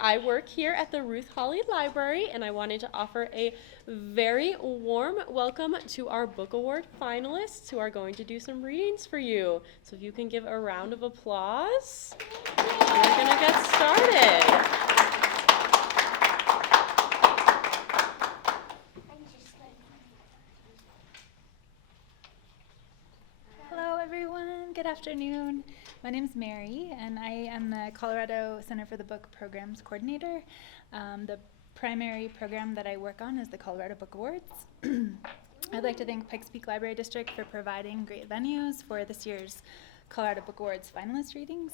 I work here at the Ruth Hawley Library, and I wanted to offer a very warm welcome to our Book Award finalists who are going to do some readings for you. So if you can give a round of applause, we're going to get started. Hello everyone, good afternoon. My name is Mary and I am the Colorado Center for the Book Programs Coordinator. The primary program that I work on is the Colorado Book Awards. I'd like to thank Pikes Peak Library District for providing great venues for this year's Colorado Book Awards finalist readings.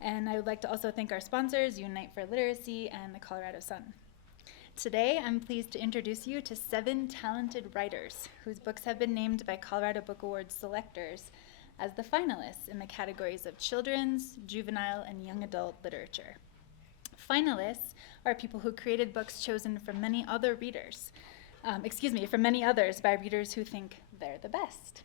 And I would like to also thank our sponsors, Unite for Literacy and the Colorado Sun. Today, I'm pleased to introduce you to 7 talented writers whose books have been named by Colorado Book Awards selectors as the finalists in the categories of children's, juvenile, and young adult literature. Finalists are people who created books chosen from many others by readers who think they're the best.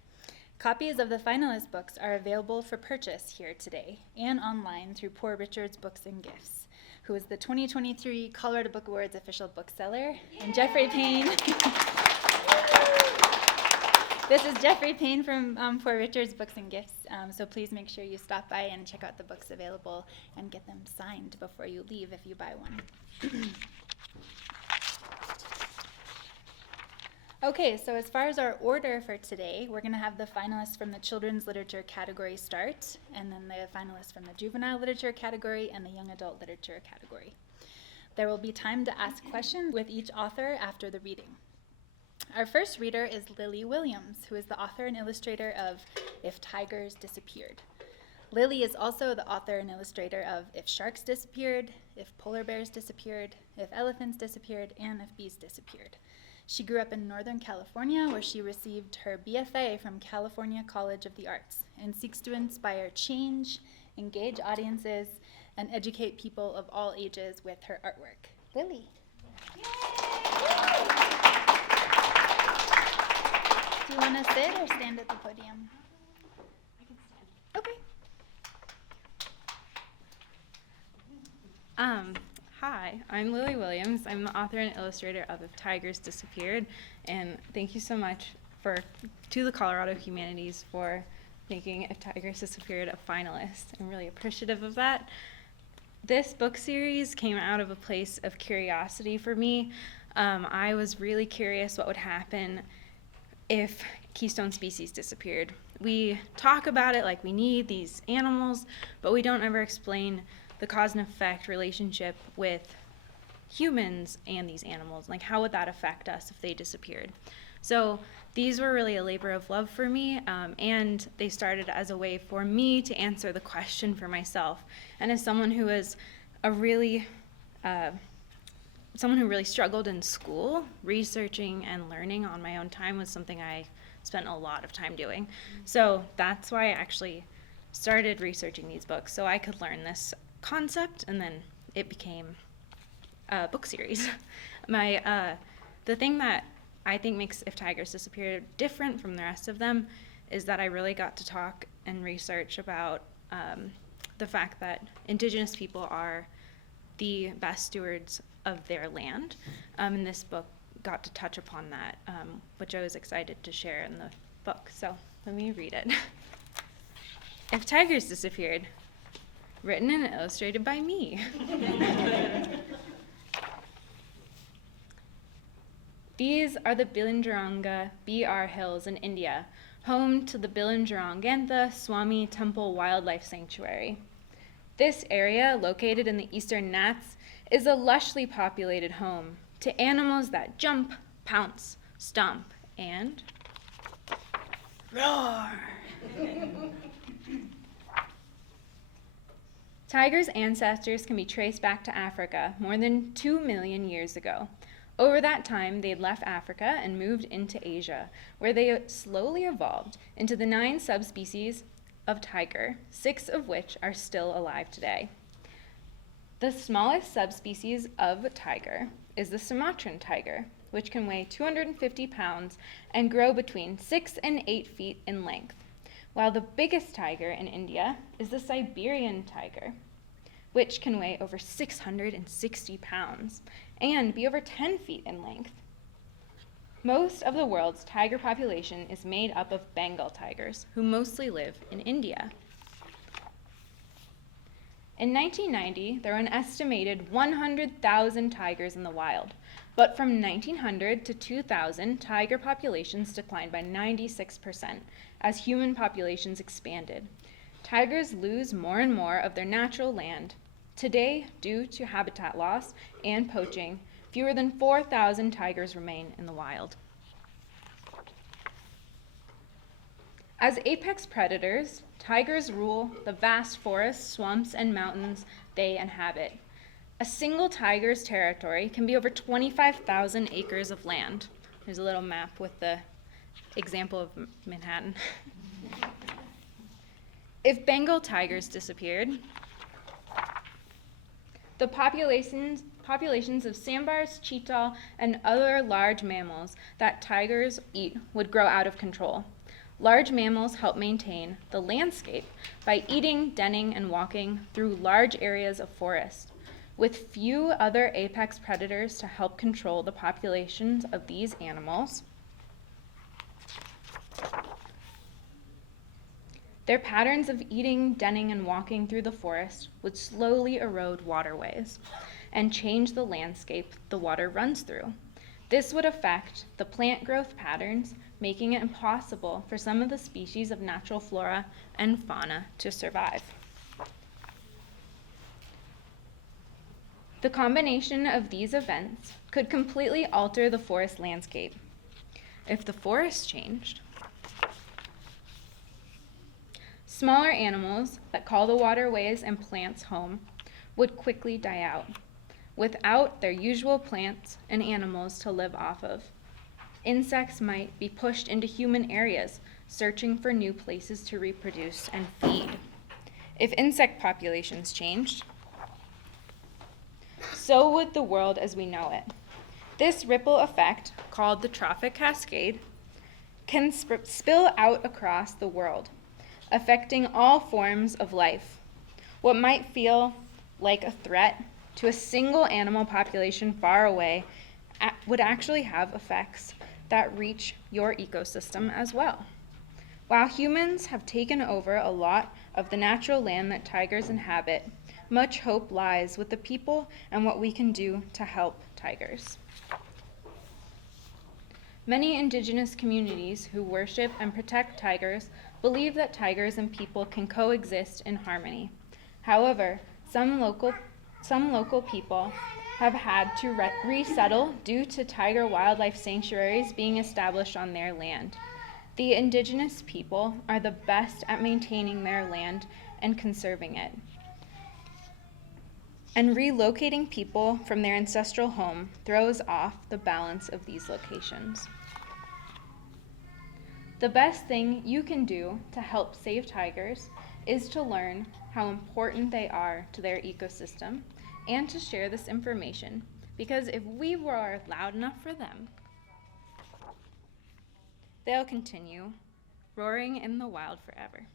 Copies of the finalist books are available for purchase here today and online through Poor Richard's Books and Gifts, who is the 2023 Colorado Book Awards official bookseller, and Jeffrey Payne. This is Jeffrey Payne from Poor Richard's Books and Gifts, so please make sure you stop by and check out the books available and get them signed before you leave if you buy one. Okay, so as far as our order for today, we're going to have the finalists from the children's literature category start, and then the finalists from the juvenile literature category and the young adult literature category. There will be time to ask questions with each author after the reading. Our first reader is Lily Williams, who is the author and illustrator of If Tigers Disappeared. Lily is also the author and illustrator of If Sharks Disappeared, If Polar Bears Disappeared, If Elephants Disappeared, and If Bees Disappeared. She grew up in Northern California, where she received her BFA from California College of the Arts and seeks to inspire change, engage audiences, and educate people of all ages with her artwork. Lily. Do you want to sit or stand at the podium? I can stand. Okay. Hi, I'm Lily Williams. I'm the author and illustrator of If Tigers Disappeared, and thank you so much to the Colorado Humanities for making If Tigers Disappeared a finalist. I'm really appreciative of that. This book series came out of a place of curiosity for me. I was really curious what would happen if keystone species disappeared. We talk about it like we need these animals, but we don't ever explain the cause and effect relationship with humans and these animals. Like, how would that affect us if they disappeared? So these were really a labor of love for me, and they started as a way for me to answer the question for myself. And as someone who is someone who really struggled in school, researching and learning on my own time was something I spent a lot of time doing. So that's why I actually started researching these books, so I could learn this concept, and then it became a book series. The thing that I think makes If Tigers Disappeared different from the rest of them is that I really got to talk and research about the fact that Indigenous people are the best stewards of their land, and this book got to touch upon that, which I was excited to share in the book. So let me read it. If Tigers Disappeared, written and illustrated by me. These are the Bilinjaranga BR Hills in India, home to the Bilinjarangantha Swami Temple Wildlife Sanctuary. This area, located in the eastern Ghats, is a lushly populated home to animals that jump, pounce, stomp, and roar. Tigers' ancestors can be traced back to Africa more than 2 million years ago. Over that time, they'd left Africa and moved into Asia, where they slowly evolved into the 9 subspecies of tiger, 6 of which are still alive today. The smallest subspecies of tiger is the Sumatran tiger, which can weigh 250 pounds and grow between 6 and 8 feet in length, while the biggest tiger in India is the Siberian tiger. which can weigh over 660 pounds and be over 10 feet in length. Most of the world's tiger population is made up of Bengal tigers, who mostly live in India. In 1990, there were an estimated 100,000 tigers in the wild, but from 1900 to 2000, tiger populations declined by 96% as human populations expanded. Tigers lose more and more of their natural land. Today, due to habitat loss and poaching, fewer than 4,000 tigers remain in the wild. As apex predators, tigers rule the vast forests, swamps, and mountains they inhabit. A single tiger's territory can be over 25,000 acres of land. There's a little map with the example of Manhattan. If Bengal tigers disappeared, the populations of sandbars, cheetah, and other large mammals that tigers eat would grow out of control. Large mammals help maintain the landscape by eating, denning, and walking through large areas of forest. With few other apex predators to help control the populations of these animals, their patterns of eating, denning, and walking through the forest would slowly erode waterways and change the landscape the water runs through. This would affect the plant growth patterns, making it impossible for some of the species of natural flora and fauna to survive. The combination of these events could completely alter the forest landscape. If the forest changed, smaller animals that call the waterways and plants home would quickly die out, without their usual plants and animals to live off of. Insects might be pushed into human areas, searching for new places to reproduce and feed. If insect populations changed, so would the world as we know it. This ripple effect, called the trophic cascade, can spill out across the world, affecting all forms of life. What might feel like a threat to a single animal population far away would actually have effects that reach your ecosystem as well. While humans have taken over a lot of the natural land that tigers inhabit, much hope lies with the people and what we can do to help tigers. Many indigenous communities who worship and protect tigers believe that tigers and people can coexist in harmony. However, some local people have had to resettle due to tiger wildlife sanctuaries being established on their land. The indigenous people are the best at maintaining their land and conserving it. And relocating people from their ancestral home throws off the balance of these locations. The best thing you can do to help save tigers is to learn how important they are to their ecosystem and to share this information, because if we were loud enough for them, they'll continue roaring in the wild forever.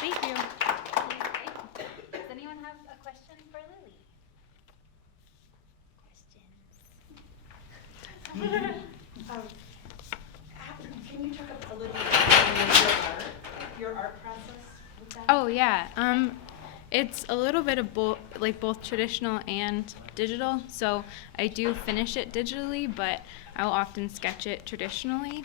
Thank you. Does anyone have a question for Lily? Questions? Can you talk a little bit about your art process with that? Oh yeah, it's a little bit of both traditional and digital. So I do finish it digitally, but I'll often sketch it traditionally.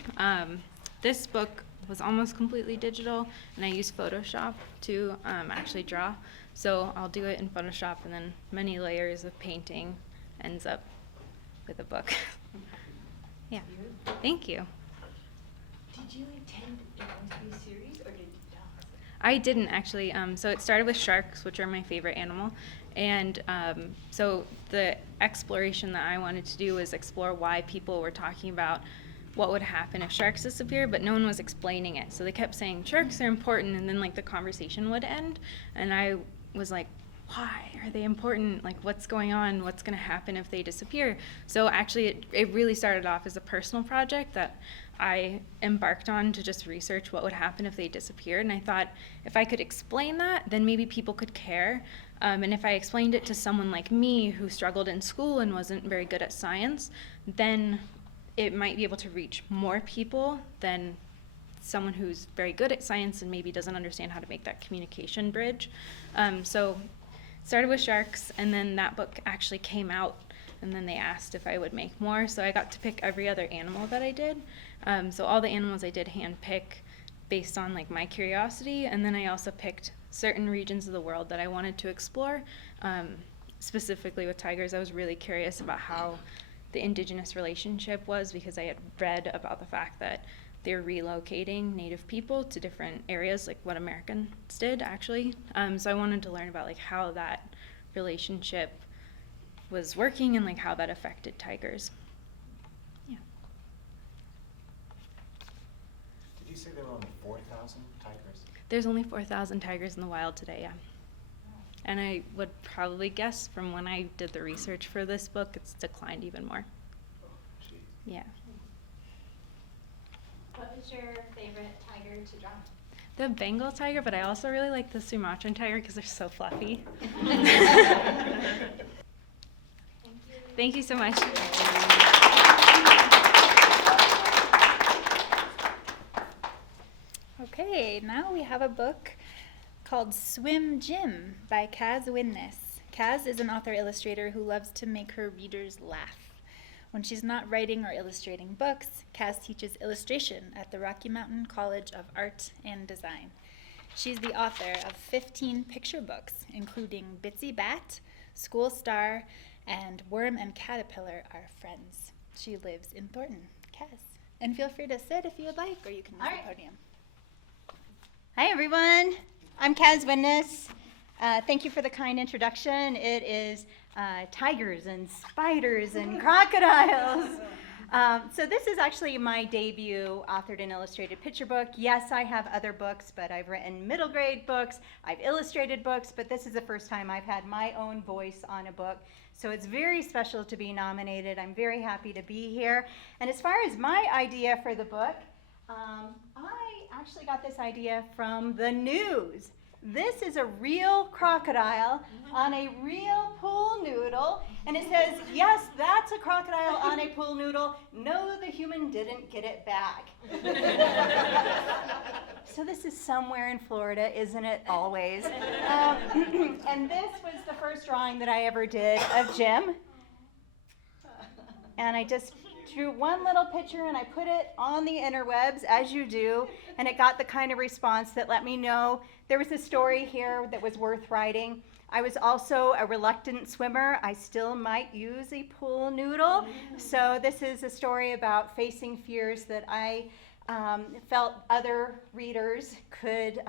This book was almost completely digital, and I use Photoshop to actually draw. So I'll do it in Photoshop, and then many layers of painting ends up with a book. Yeah, thank you. Did you intend it to be a series, or did you not? I didn't actually. So it started with sharks, which are my favorite animal. And so the exploration that I wanted to do was explore why people were talking about what would happen if sharks disappear, but no one was explaining it. So they kept saying, sharks are important, and then like the conversation would end. And I was like, why are they important? Like, what's going on? What's going to happen if they disappear? So actually, it really started off as a personal project that I embarked on to just research what would happen if they disappeared. And I thought, if I could explain that, then maybe people could care. And if I explained it to someone like me who struggled in school and wasn't very good at science, then it might be able to reach more people than someone who's very good at science and maybe doesn't understand how to make that communication bridge. So started with sharks, and then that book actually came out, and then they asked if I would make more, so I got to pick every other animal that I did. So all the animals I did hand pick based on like my curiosity, and then I also picked certain regions of the world that I wanted to explore. Specifically with tigers, I was really curious about how the indigenous relationship was, because I had read about the fact that they're relocating native people to different areas, like what Americans did, actually. So I wanted to learn about like how that relationship was working and like how that affected tigers. Yeah. Did you say there were only 4,000 tigers? There's only 4,000 tigers in the wild today, yeah. And I would probably guess from when I did the research for this book, it's declined even more. Jeez. Yeah. What was your favorite tiger to draw? The Bengal tiger, but I also really like the Sumatran tiger because they're so fluffy. Thank you so much. Okay, now we have a book called Swim Gym by Kaz Windness. Kaz is an author-illustrator who loves to make her readers laugh. When she's not writing or illustrating books, Kaz teaches illustration at the Rocky Mountain College of Art and Design. She's the author of 15 picture books, including Bitsy Bat, School Star, and Worm and Caterpillar Are Friends. She lives in Thornton. Kaz. And feel free to sit if you would like, or you can use the podium. Hi, everyone. I'm Kaz Windness. Thank you for the kind introduction. It is tigers and spiders and crocodiles. So this is actually my debut authored and illustrated picture book. Yes, I have other books, but I've written middle grade books. I've illustrated books, but this is the first time I've had my own voice on a book. So it's very special to be nominated. I'm very happy to be here. And as far as my idea for the book, I actually got this idea from the news. This is a real crocodile on a real pool noodle, and it says, yes, that's a crocodile on a pool noodle. No, the human didn't get it back. So this is somewhere in Florida, isn't it? Always. And this was the first drawing that I ever did of Jim. And I just drew one little picture and I put it on the interwebs, as you do, and it got the kind of response that let me know there was a story here that was worth writing. I was also a reluctant swimmer. I still might use a pool noodle. So this is a story about facing fears that I felt other readers could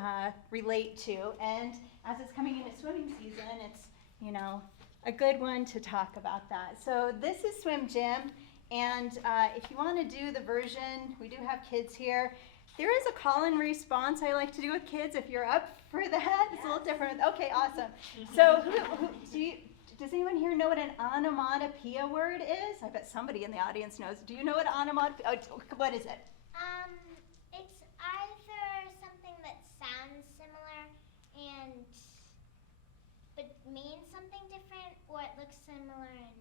relate to. And as it's coming into swimming season, it's, you know, a good one to talk about that. So this is Swim Gym. And if you want to do the version, we do have kids here. There is a call and response I like to do with kids if you're up for that. It's a little different. Okay, awesome. So does anyone here know what an onomatopoeia word is? I bet somebody in the audience knows. Do you know what onomatopoeia, what is it? It's either something that sounds similar but means something different, or it looks similar and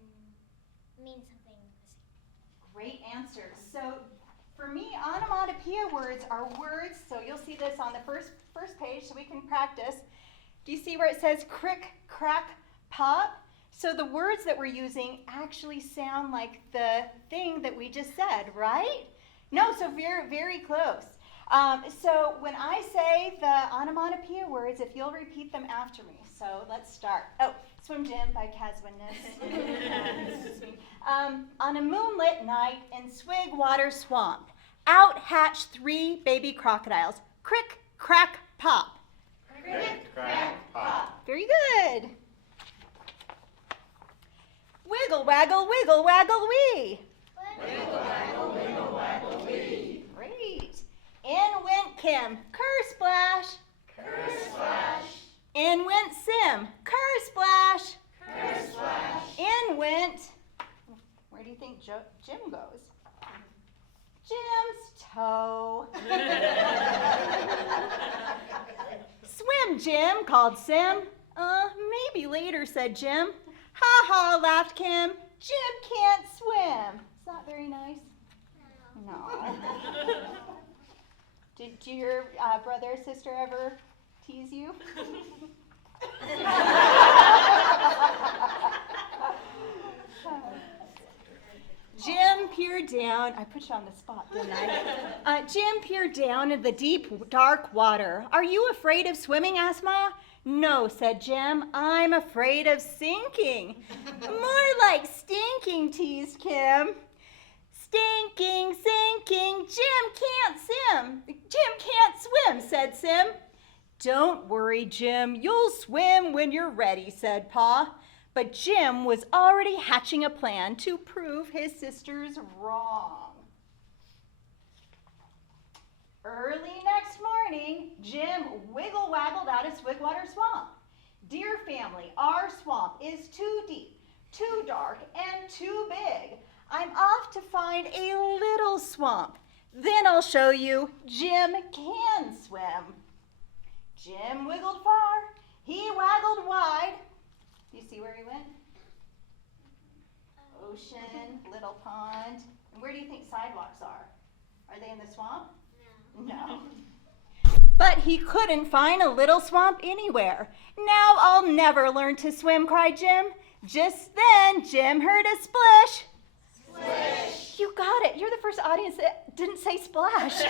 means something the same. Great answer. So for me, onomatopoeia words are words, so you'll see this on the first page so we can practice. Do you see where it says crick, crack, pop? So the words that we're using actually sound like the thing that we just said, right? No, so very, very close. So when I say the onomatopoeia words, if you'll repeat them after me. So let's start. Oh, Swim Gym by Kaz Windness. On a moonlit night in Swigwater Swamp, out hatched 3 baby crocodiles. Crick, crack, pop. Crick, crack, pop. Very good. Wiggle, waggle, wiggle, waggle, wee. Wiggle, waggle, wiggle, waggle, wee. Great. In went Kim, kerr splash. Kerr splash. In went Sim, kerr splash. Ker splash. In went, where do you think Jim goes? Jim's toe. Swim, Jim, called Sim. Maybe later, said Jim. Ha ha, laughed Kim. Jim can't swim. Is that very nice? No. Did your brother or sister ever tease you? Jim peered down. I put you on the spot, didn't I? Jim peered down in the deep, dark water. Are you afraid of swimming, asked Ma? No, said Jim. I'm afraid of sinking. More like stinking, teased Kim. Stinking, sinking, Jim can't swim. Jim can't swim, said Sim. Don't worry, Jim. You'll swim when you're ready, said Pa. But Jim was already hatching a plan to prove his sisters wrong. Early next morning, Jim wiggle-waggled out of Swigwater Swamp. Dear family, our swamp is too deep, too dark, and too big. I'm off to find a little swamp. Then I'll show you Jim can swim. Jim wiggled far, he waggled wide. Do you see where he went? Ocean, little pond. And where do you think sidewalks are? Are they in the swamp? No. But he couldn't find a little swamp anywhere. Now I'll never learn to swim, cried Jim. Just then, Jim heard a splish. Splish. You got it. You're the first audience that didn't say splash.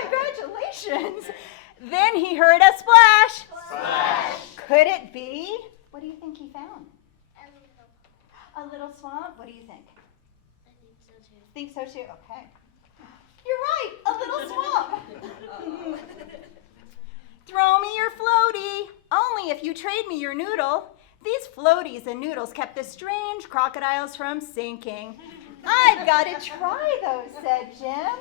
Congratulations. Then he heard a splash. Splash. Could it be? What do you think he found? A little swamp? What do you think? I think so too. Think so too? Okay. You're right, a little swamp. Throw me your floaty, only if you trade me your noodle. These floaties and noodles kept the strange crocodiles from sinking. I've got to try those, said Jim.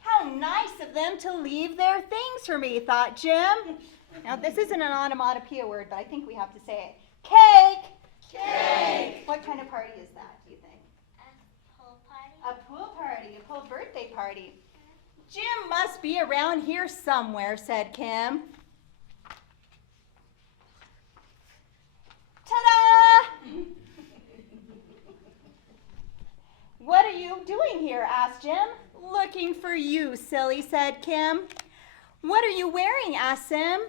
How nice of them to leave their things for me, thought Jim. Now, this isn't an onomatopoeia word, but I think we have to say it. Cake! Cake! What kind of party is that, do you think? A pool party? A pool party, a pool birthday party. Jim must be around here somewhere, said Kim. Ta-da! What are you doing here, asked Jim. Looking for you, silly, said Kim. What are you wearing, asked Sim.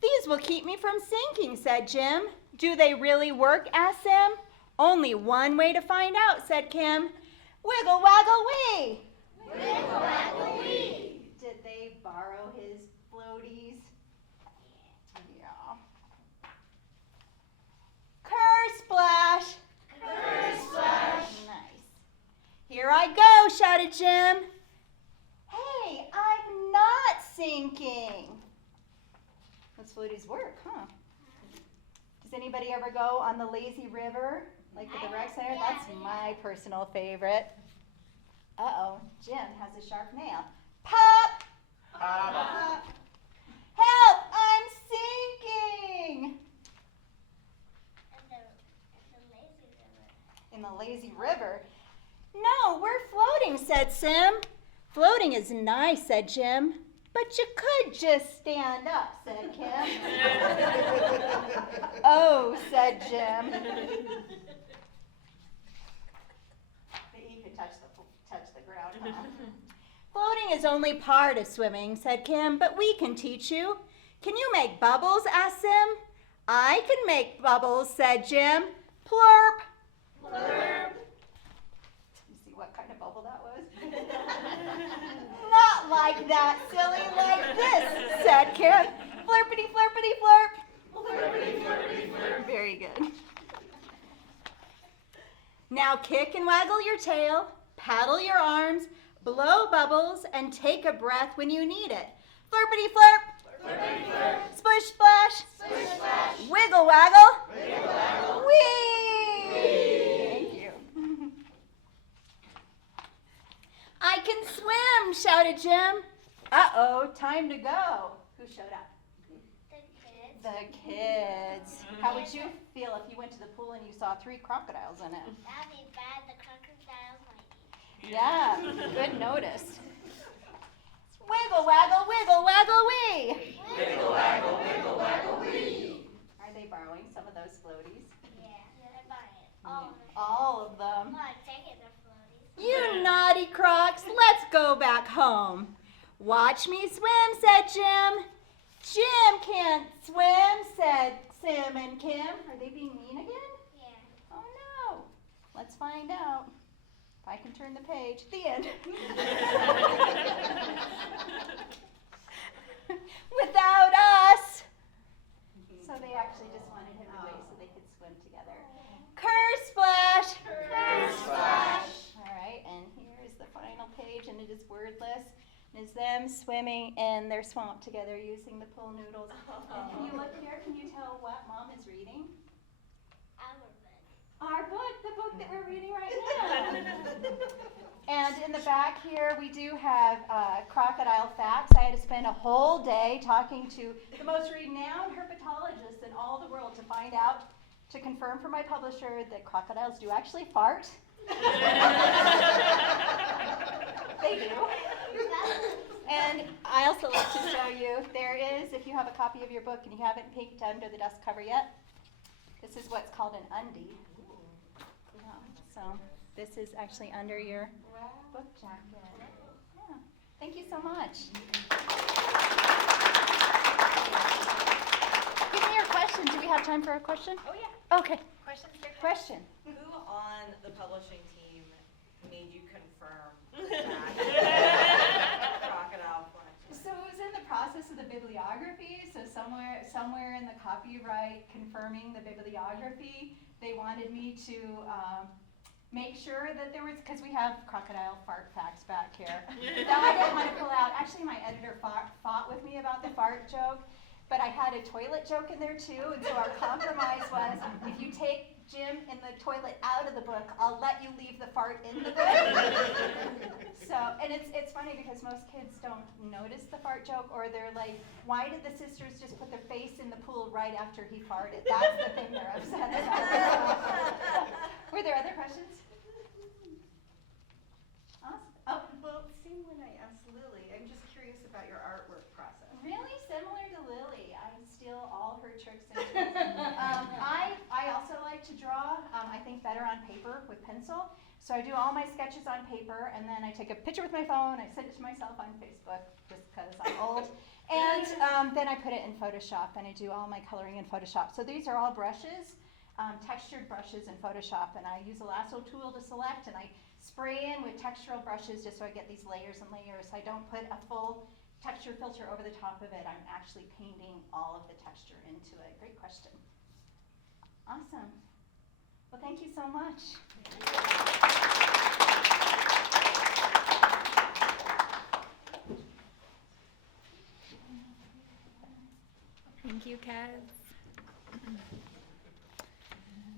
These will keep me from sinking, said Jim. Do they really work, asked Sim. Only one way to find out, said Kim. Wiggle, waggle, wee. Wiggle, waggle, wee. Did they borrow his floaties? Yeah. Ker splash. Ker splash. Nice. Here I go, shouted Jim. Hey, I'm not sinking. Those floaties work, huh? Does anybody ever go on the lazy river, like at the rec center? That's my personal favorite. Uh-oh, Jim has a sharp nail. Pop! Pop! Help! I'm sinking! In the lazy river. No, we're floating, said Sim. Floating is nice, said Jim. But you could just stand up, said Kim. Oh, said Jim. But you could touch the ground, huh? Floating is only part of swimming, said Kim, but we can teach you. Can you make bubbles, asked Sim. I can make bubbles, said Jim. Plurp. Plurp. You see what kind of bubble that was? Not like that, silly, like this, said Kim. Flirpity, flirpity, flirp. Flirpity, flirpity, flirp. Very good. Now kick and waggle your tail, paddle your arms, blow bubbles, and take a breath when you need it. Flirpity, flirp. Flirpity, flirp. Splish, splash. Splish, splash. Wiggle, waggle. Wiggle, waggle. Whee! Whee! Thank you. I can swim, shouted Jim. Uh-oh, time time to go. Who showed up? The kids. The kids. How would you feel if you went to the pool and you saw 3 crocodiles in it? That'd be bad. The crocodiles might eat. Yeah, good notice. Wiggle, waggle, wiggle, waggle, wee. Wiggle, waggle, wiggle, waggle, wee. Are they borrowing some of those floaties? Yeah, they're buying it. All of it. All of them. Come on, take it, they're floaties. You naughty crocs, let's go back home. Watch me swim, said Jim. Jim can't swim, said Sim and Kim. Are they being mean again? Yeah. Oh no. Let's find out. If I can turn the page. The end. Without us. So they actually just wanted him to wait so they could swim together. Curse splash. Curse splash. All right, and here's the final page, and it is wordless. It is them swimming in their swamp together using the pool noodles. And can you look here? Can you tell what Mom is reading? Our book, the book that we're reading right now. And in the back here, we do have crocodile facts. I had to spend a whole day talking to the most renowned herpetologists in all the world to find out, to confirm for my publisher that crocodiles do actually fart. They do. And I also like to show you, there is, if you have a copy of your book and you haven't peeked under the dust cover yet, this is what's called an undie. So this is actually under your book jacket. Yeah. Thank you so much. Give me your question. Do we have time for a question? Oh, yeah. Okay. Questions? Question. Who on the publishing team made you confirm that crocodile flesh? So it was in the process of the bibliography. So somewhere in the copyright confirming the bibliography, they wanted me to make sure that there was, because we have crocodile fart facts back here. That I didn't want to pull out. Actually, my editor fought with me about the fart joke, but I had a toilet joke in there too, and so our compromise was, if you take Jim and the toilet out of the book, I'll let you leave the fart in the book. So, and it's funny because most kids don't notice the fart joke, or they're like, why did the sisters just put their face in the pool right after he farted? That's the thing they're upset about. Were there other questions? Awesome. Oh, Well, same when I asked Lily. I'm just curious about your artwork process. really similar to Lily. I steal all her tricks and tricks. I also like to draw, I think better on paper with pencil. So I do all my sketches on paper, and then I take a picture with my phone, I send it to myself on Facebook, just because I'm old. And then I put it in Photoshop, and I do all my coloring in Photoshop. So these are all brushes, textured brushes in Photoshop, and I use a lasso tool to select, and I spray in with textural brushes just so I get these layers and layers. I don't put a full texture filter over the top of it. I'm actually painting all of the texture into it. Great question. Awesome. Well, thank you so much. Thank you, Kaz.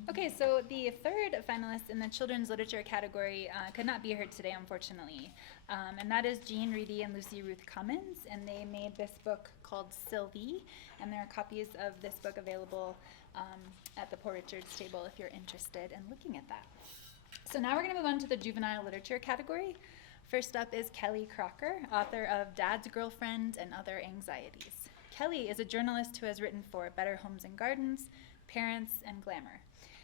Okay, so the third finalist in the children's literature category could not be here today, unfortunately. And that is Jean Reedy and Lucy Ruth Cummins, and they made this book called Sylvie, and there are copies of this book available at the Poor Richards table if you're interested in looking at that. So now we're going to move on to the juvenile literature category. First up is Kellye Crocker, author of Dad's Girlfriend and Other Anxieties. Kellye is a journalist who has written for Better Homes and Gardens, Parents, and Glamour.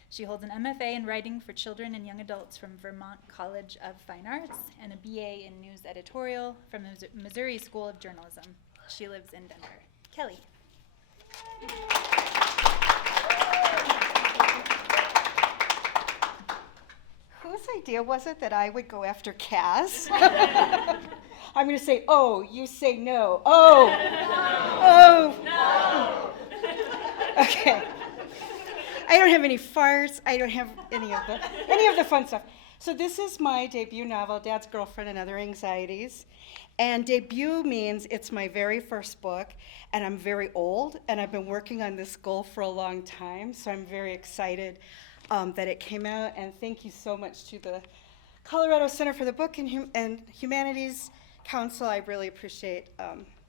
She holds an MFA in writing for children and young adults from Vermont College of Fine Arts and a BA in news editorial from the Missouri School of Journalism. She lives in Denver. Kellye. Whose idea was it that I would go after Kaz? I'm going to say, oh, you say no. Oh. No. Oh. Okay. I don't have any farts. I don't have any of the fun stuff. So this is my debut novel, Dad's Girlfriend and Other Anxieties. And debut means it's my very first book, and I'm very old, and I've been working on this goal for a long time, so I'm very excited that it came out. And thank you so much to the Colorado Center for the Book and Humanities Council. I really appreciate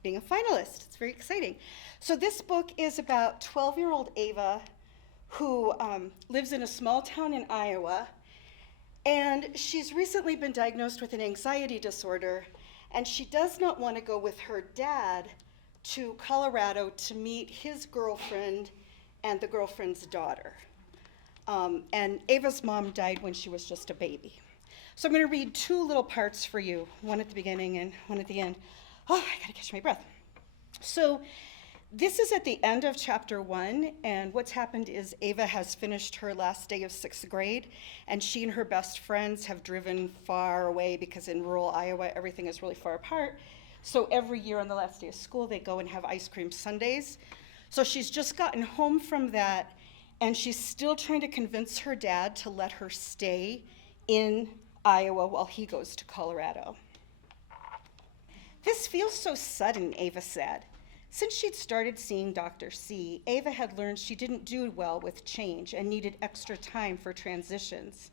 being a finalist. It's very exciting. So this book is about 12-year-old Ava, who lives in a small town in Iowa, and she's recently been diagnosed with an anxiety disorder, and she does not want to go with her dad to Colorado to meet his girlfriend and the girlfriend's daughter. And Ava's mom died when she was just a baby. So I'm going to read two little parts for you, one at the beginning and one at the end. Oh, I gotta catch my breath. So this is at the end of chapter 1, and what's happened is Ava has finished her last day of 6th grade, and she and her best friends have driven far away because in rural Iowa, everything is really far apart. So every year on the last day of school, they go and have ice cream sundaes. So she's just gotten home from that, and she's still trying to convince her dad to let her stay in Iowa while he goes to Colorado. This feels so sudden, Ava said. Since she'd started seeing Dr. C, Ava had learned she didn't do well with change and needed extra time for transitions.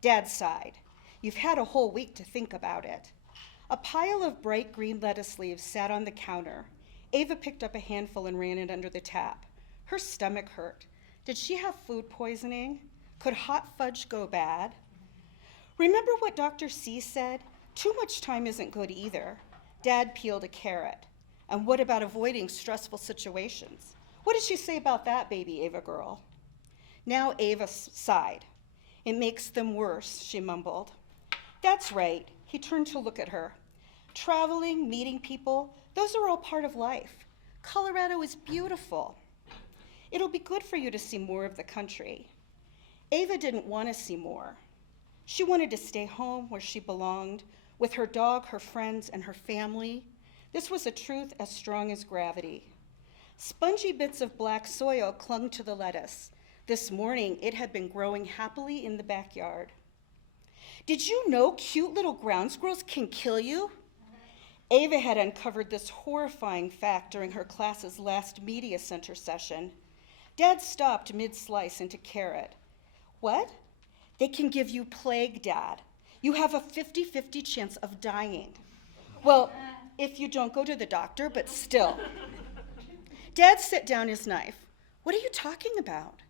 Dad sighed. You've had a whole week to think about it. A pile of bright green lettuce leaves sat on the counter. Ava picked up a handful and ran it under the tap. Her stomach hurt. Did she have food poisoning? Could hot fudge go bad? Remember what Dr. C said? Too much time isn't good either. Dad peeled a carrot. And what about avoiding stressful situations? What did she say about that, baby Ava girl? Now Ava sighed. It makes them worse, she mumbled. That's right. He turned to look at her. Traveling, meeting people, those are all part of life. Colorado is beautiful. It'll be good for you to see more of the country. Ava didn't want to see more. She wanted to stay home where she belonged, with her dog, her friends, and her family. This was a truth as strong as gravity. Spongy bits of black soil clung to the lettuce. This morning, it had been growing happily in the backyard. Did you know cute little ground squirrels can kill you? Ava had uncovered this horrifying fact during her class's last media center session. Dad stopped mid-slice into carrot. What? They can give you plague, Dad. You have a 50-50 chance of dying. Well, if you don't go to the doctor, but still. Dad set down his knife. What are you talking about?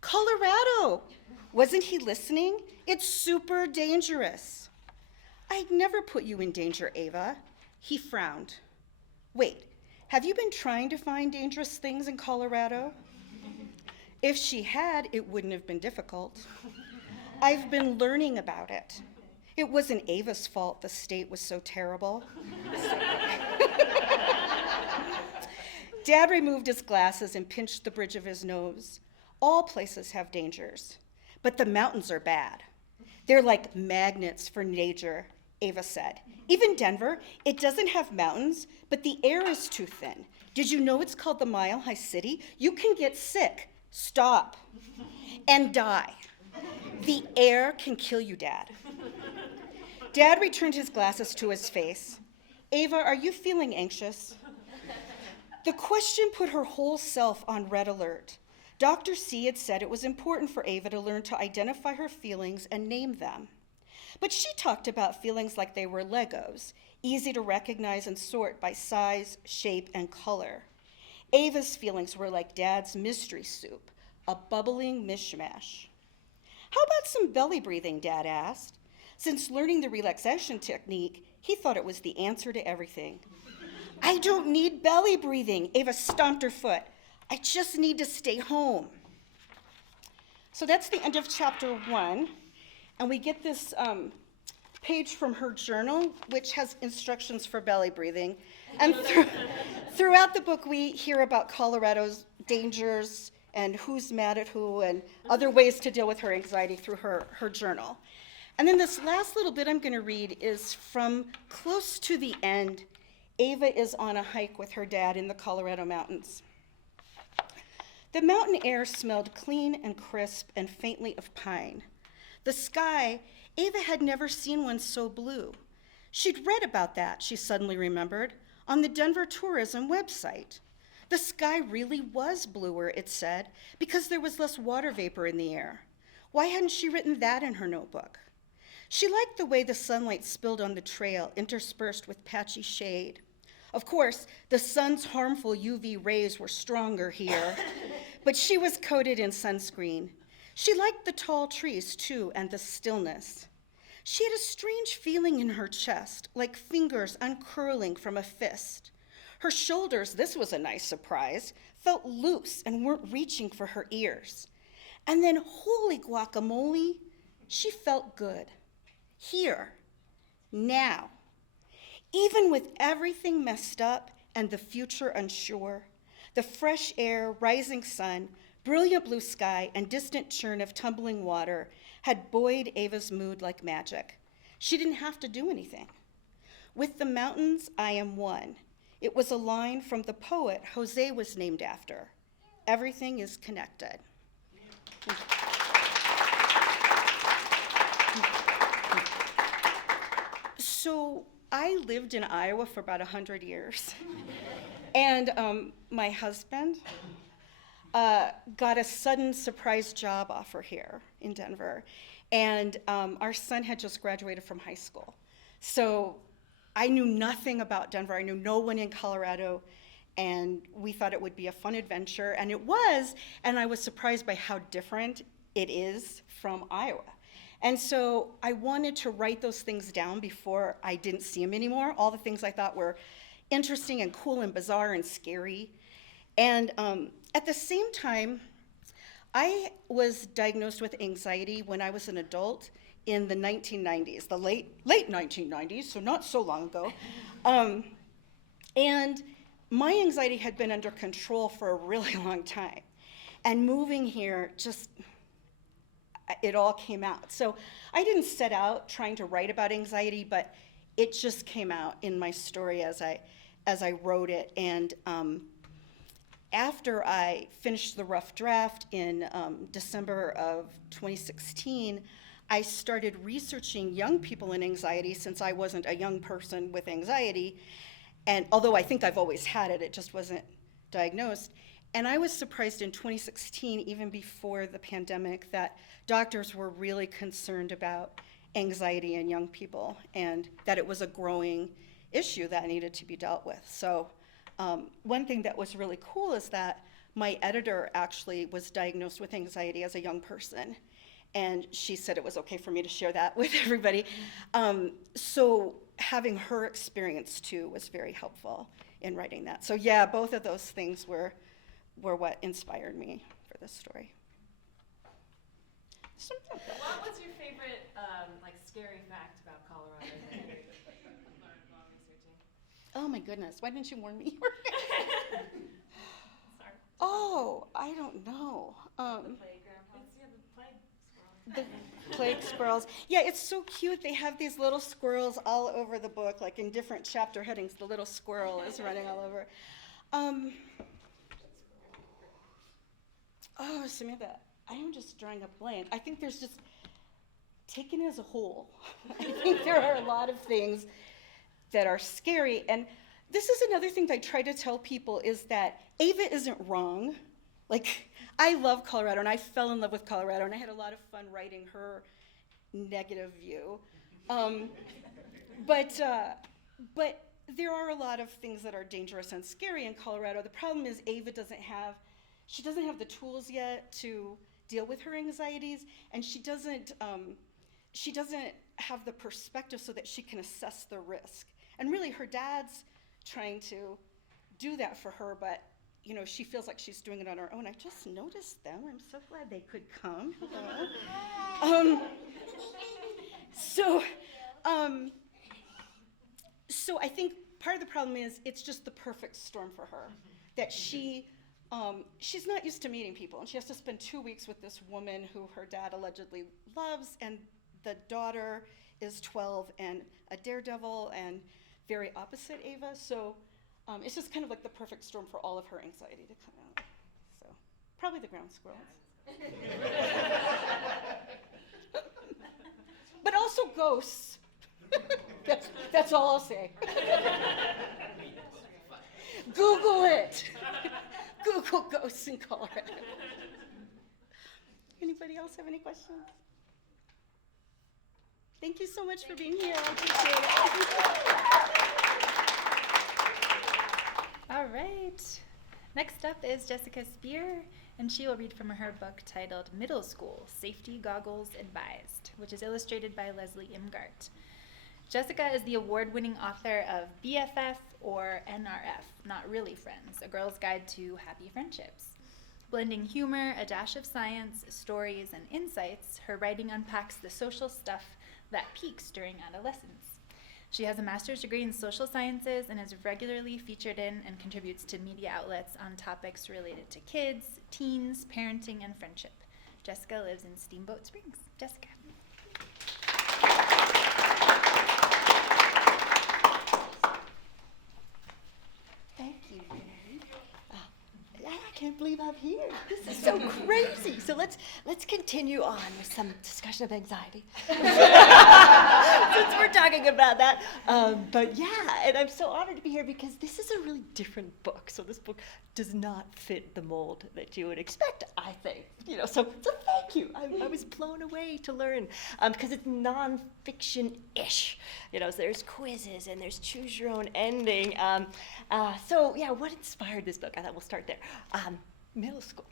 Colorado. Wasn't he listening? It's super dangerous. I'd never put you in danger, Ava. He frowned. Wait, have you been trying to find dangerous things in Colorado? If she had, it wouldn't have been difficult. I've been learning about it. It wasn't Ava's fault the state was so terrible. Dad removed his glasses and pinched the bridge of his nose. All places have dangers, but the mountains are bad. They're like magnets for nature, Ava said. Even Denver, it doesn't have mountains, but the air is too thin. Did you know it's called the Mile High City? You can get sick, stop, and die. The air can kill you, Dad. Dad returned his glasses to his face. Ava, are you feeling anxious? The question put her whole self on red alert. Dr. C had said it was important for Ava to learn to identify her feelings and name them. But she talked about feelings like they were Legos, easy to recognize and sort by size, shape, and color. Ava's feelings were like Dad's mystery soup, a bubbling mishmash. How about some belly breathing, Dad asked. Since learning the relaxation technique, he thought it was the answer to everything. I don't need belly breathing, Ava stomped her foot. I just need to stay home. So that's the end of chapter 1. And we get this page from her journal, which has instructions for belly breathing. And throughout the book, we hear about Colorado's dangers and who's mad at who and other ways to deal with her anxiety through her journal. And then this last little bit I'm going to read is from close to the end. Ava is on a hike with her dad in the Colorado mountains. The mountain air smelled clean and crisp and faintly of pine. The sky, Ava had never seen one so blue. She'd read about that, she suddenly remembered, on the Denver tourism website. The sky really was bluer, it said, because there was less water vapor in the air. Why hadn't she written that in her notebook? She liked the way the sunlight spilled on the trail, interspersed with patchy shade. Of course, the sun's harmful UV rays were stronger here, but she was coated in sunscreen. She liked the tall trees, too, and the stillness. She had a strange feeling in her chest, like fingers uncurling from a fist. Her shoulders, this was a nice surprise, felt loose and weren't reaching for her ears. And then, holy guacamole, she felt good. Here, now. Even with everything messed up and the future unsure, the fresh air, rising sun, brilliant blue sky, and distant churn of tumbling water had buoyed Ava's mood like magic. She didn't have to do anything. With the mountains, I am one. It was a line from the poet Jose was named after. Everything is connected. So I lived in Iowa for about 100 years. And my husband got a sudden surprise job offer here in Denver. And our son had just graduated from high school. So I knew nothing about Denver. I knew no one in Colorado. And we thought it would be a fun adventure. And it was. And I was surprised by how different it is from Iowa. And so I wanted to write those things down before I didn't see them anymore, all the things I thought were interesting and cool and bizarre and scary. And at the same time, I was diagnosed with anxiety when I was an adult in the 1990s, the late 1990s, so not so long ago. And my anxiety had been under control for a really long time. And moving here just, it all came out. So I didn't set out trying to write about anxiety, but it just came out in my story as I wrote it. And after I finished the rough draft in December of 2016, I started researching young people in anxiety since I wasn't a young person with anxiety. And although I think I've always had it, it just wasn't diagnosed. And I was surprised in 2016, even before the pandemic, that doctors were really concerned about anxiety in young people and that it was a growing issue that needed to be dealt with. So one thing that was really cool is that my editor actually was diagnosed with anxiety as a young person. And she said it was okay for me to share that with everybody. So having her experience too was very helpful in writing that. So yeah, both of those things were what inspired me for this story. What was your favorite, scary fact about Colorado that you learned while researching? Oh my goodness, why didn't you warn me? Sorry. Oh, I don't know. The plague The plague squirrels. Yeah, it's so cute. They have these little squirrels all over the book, like in different chapter headings. The little squirrel is running all over. Oh, Samantha, I am just drawing a blank. I think there's just, taken as a whole, I think there are a lot of things that are scary. And this is another thing that I try to tell people is that Ava isn't wrong. Like, I love Colorado, and I fell in love with Colorado, and I had a lot of fun writing her negative view. But there are a lot of things that are dangerous and scary in Colorado. The problem is Ava doesn't have the tools yet to deal with her anxieties, and she doesn't have the perspective so that she can assess the risk. And really, her dad's trying to do that for her, but she feels like she's doing it on her own. I just noticed them. I'm so glad they could come. So I think part of the problem is it's just the perfect storm for her, that she's not used to meeting people, and she has to spend 2 weeks with this woman who her dad allegedly loves, and the daughter is 12 and a daredevil and very opposite Ava. So it's just kind of like the perfect storm for all of her anxiety to come out. So probably the ground squirrels. But also ghosts. That's all I'll say. Google it. Google ghosts in Colorado. Anybody else have any questions? Thank you so much for being here. I appreciate it. All right. Next up is Jessica Speer, and she will read from her book titled Middle School, Safety Goggles Advised, which is illustrated by Lesley Imgart. Jessica is the award-winning author of BFF or NRF, Not Really Friends, A Girl's Guide to Happy Friendships. Blending humor, a dash of science, stories, and insights, her writing unpacks the social stuff that peaks during adolescence. She has a master's degree in social sciences and is regularly featured in and contributes to media outlets on topics related to kids, teens, parenting, and friendship. Jessica lives in Steamboat Springs. Jessica. Thank you, Mary. I can't believe I'm here. This is so crazy. So let's continue on with some discussion of anxiety. Since we're talking about that. But yeah, and I'm so honored to be here because this is a really different book. So this book does not fit the mold that you would expect, I think. So thank you. I was blown away to learn because it's nonfiction-ish. So there's quizzes and there's choose your own ending. So yeah, what inspired this book? I thought we'll start there. Middle school.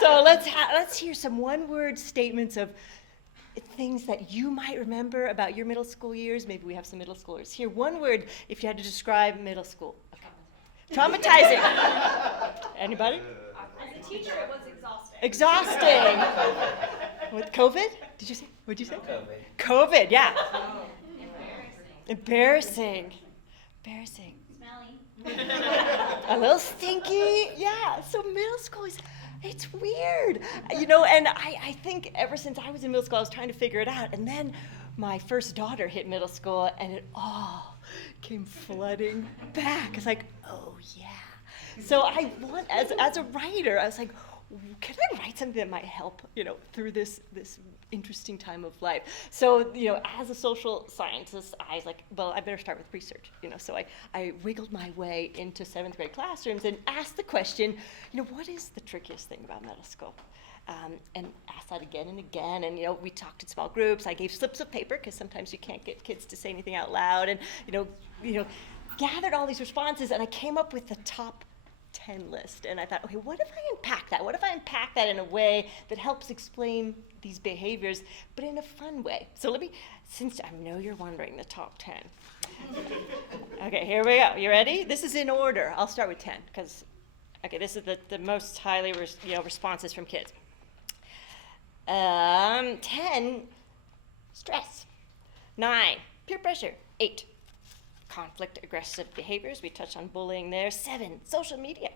So let's hear some one-word statements of things that you might remember about your middle school years. Maybe we have some middle schoolers here. One word if you had to describe middle school. Okay. Traumatizing. Anybody? As a teacher, it was exhausting. Exhausting. With COVID? Did you say? What'd you say? COVID, yeah. Oh. Embarrassing. Smelly. A little stinky, yeah. So middle school it's weird, and I think ever since I was in middle school, I was trying to figure it out. And then my first daughter hit middle school, and it all came flooding back. It's like, oh yeah. So I want, as a writer, I was like, can I write something that might help, through this interesting time of life? So, as a social scientist, I was like, well, I better start with research, So I wiggled my way into 7th grade classrooms and asked the question, what is the trickiest thing about middle school? And asked that again and again, and we talked in small groups. I gave slips of paper because sometimes you can't get kids to say anything out loud, and gathered all these responses, and I came up with the top 10 list. And I thought, okay, what if I unpack that? What if I unpack that in a way that helps explain these behaviors, but in a fun way? So since I know you're wondering, the top 10. Okay, here we go. You ready? This is in order. I'll start with 10 because, okay, this is the most highly responses from kids. 10, stress. 9, peer pressure. 8, conflict aggressive behaviors. We touched on bullying there. 7, social media.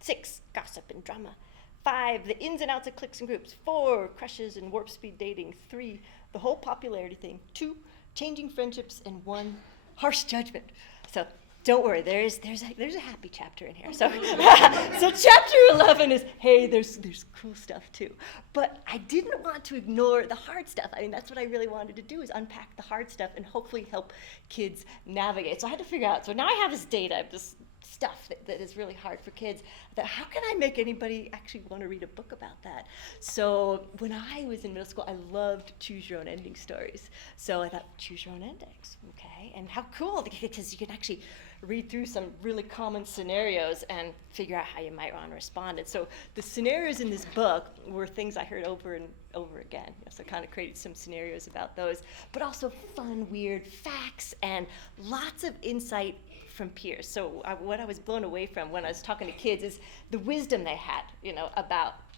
6, gossip and drama. 5, the ins and outs of cliques and groups. 4, crushes and warp speed dating. 3, the whole popularity thing. 2, changing friendships. And 1, harsh judgment. So don't worry, there's a happy chapter in here. So so chapter 11 is, hey, there's cool stuff too. But I didn't want to ignore the hard stuff. I mean, that's what I really wanted to do, is unpack the hard stuff and hopefully help kids navigate. So I had to figure out, so now I have this data, this stuff that is really hard for kids, that how can I make anybody actually want to read a book about that? So when I was in middle school, I loved choose your own ending stories. So I thought, choose your own endings, okay? And how cool, because you can actually read through some really common scenarios and figure out how you might want to respond. And so the scenarios in this book were things I heard over and over again. So I kind of created some scenarios about those, but also fun, weird facts and lots of insight from peers. So what I was blown away from when I was talking to kids is the wisdom they had,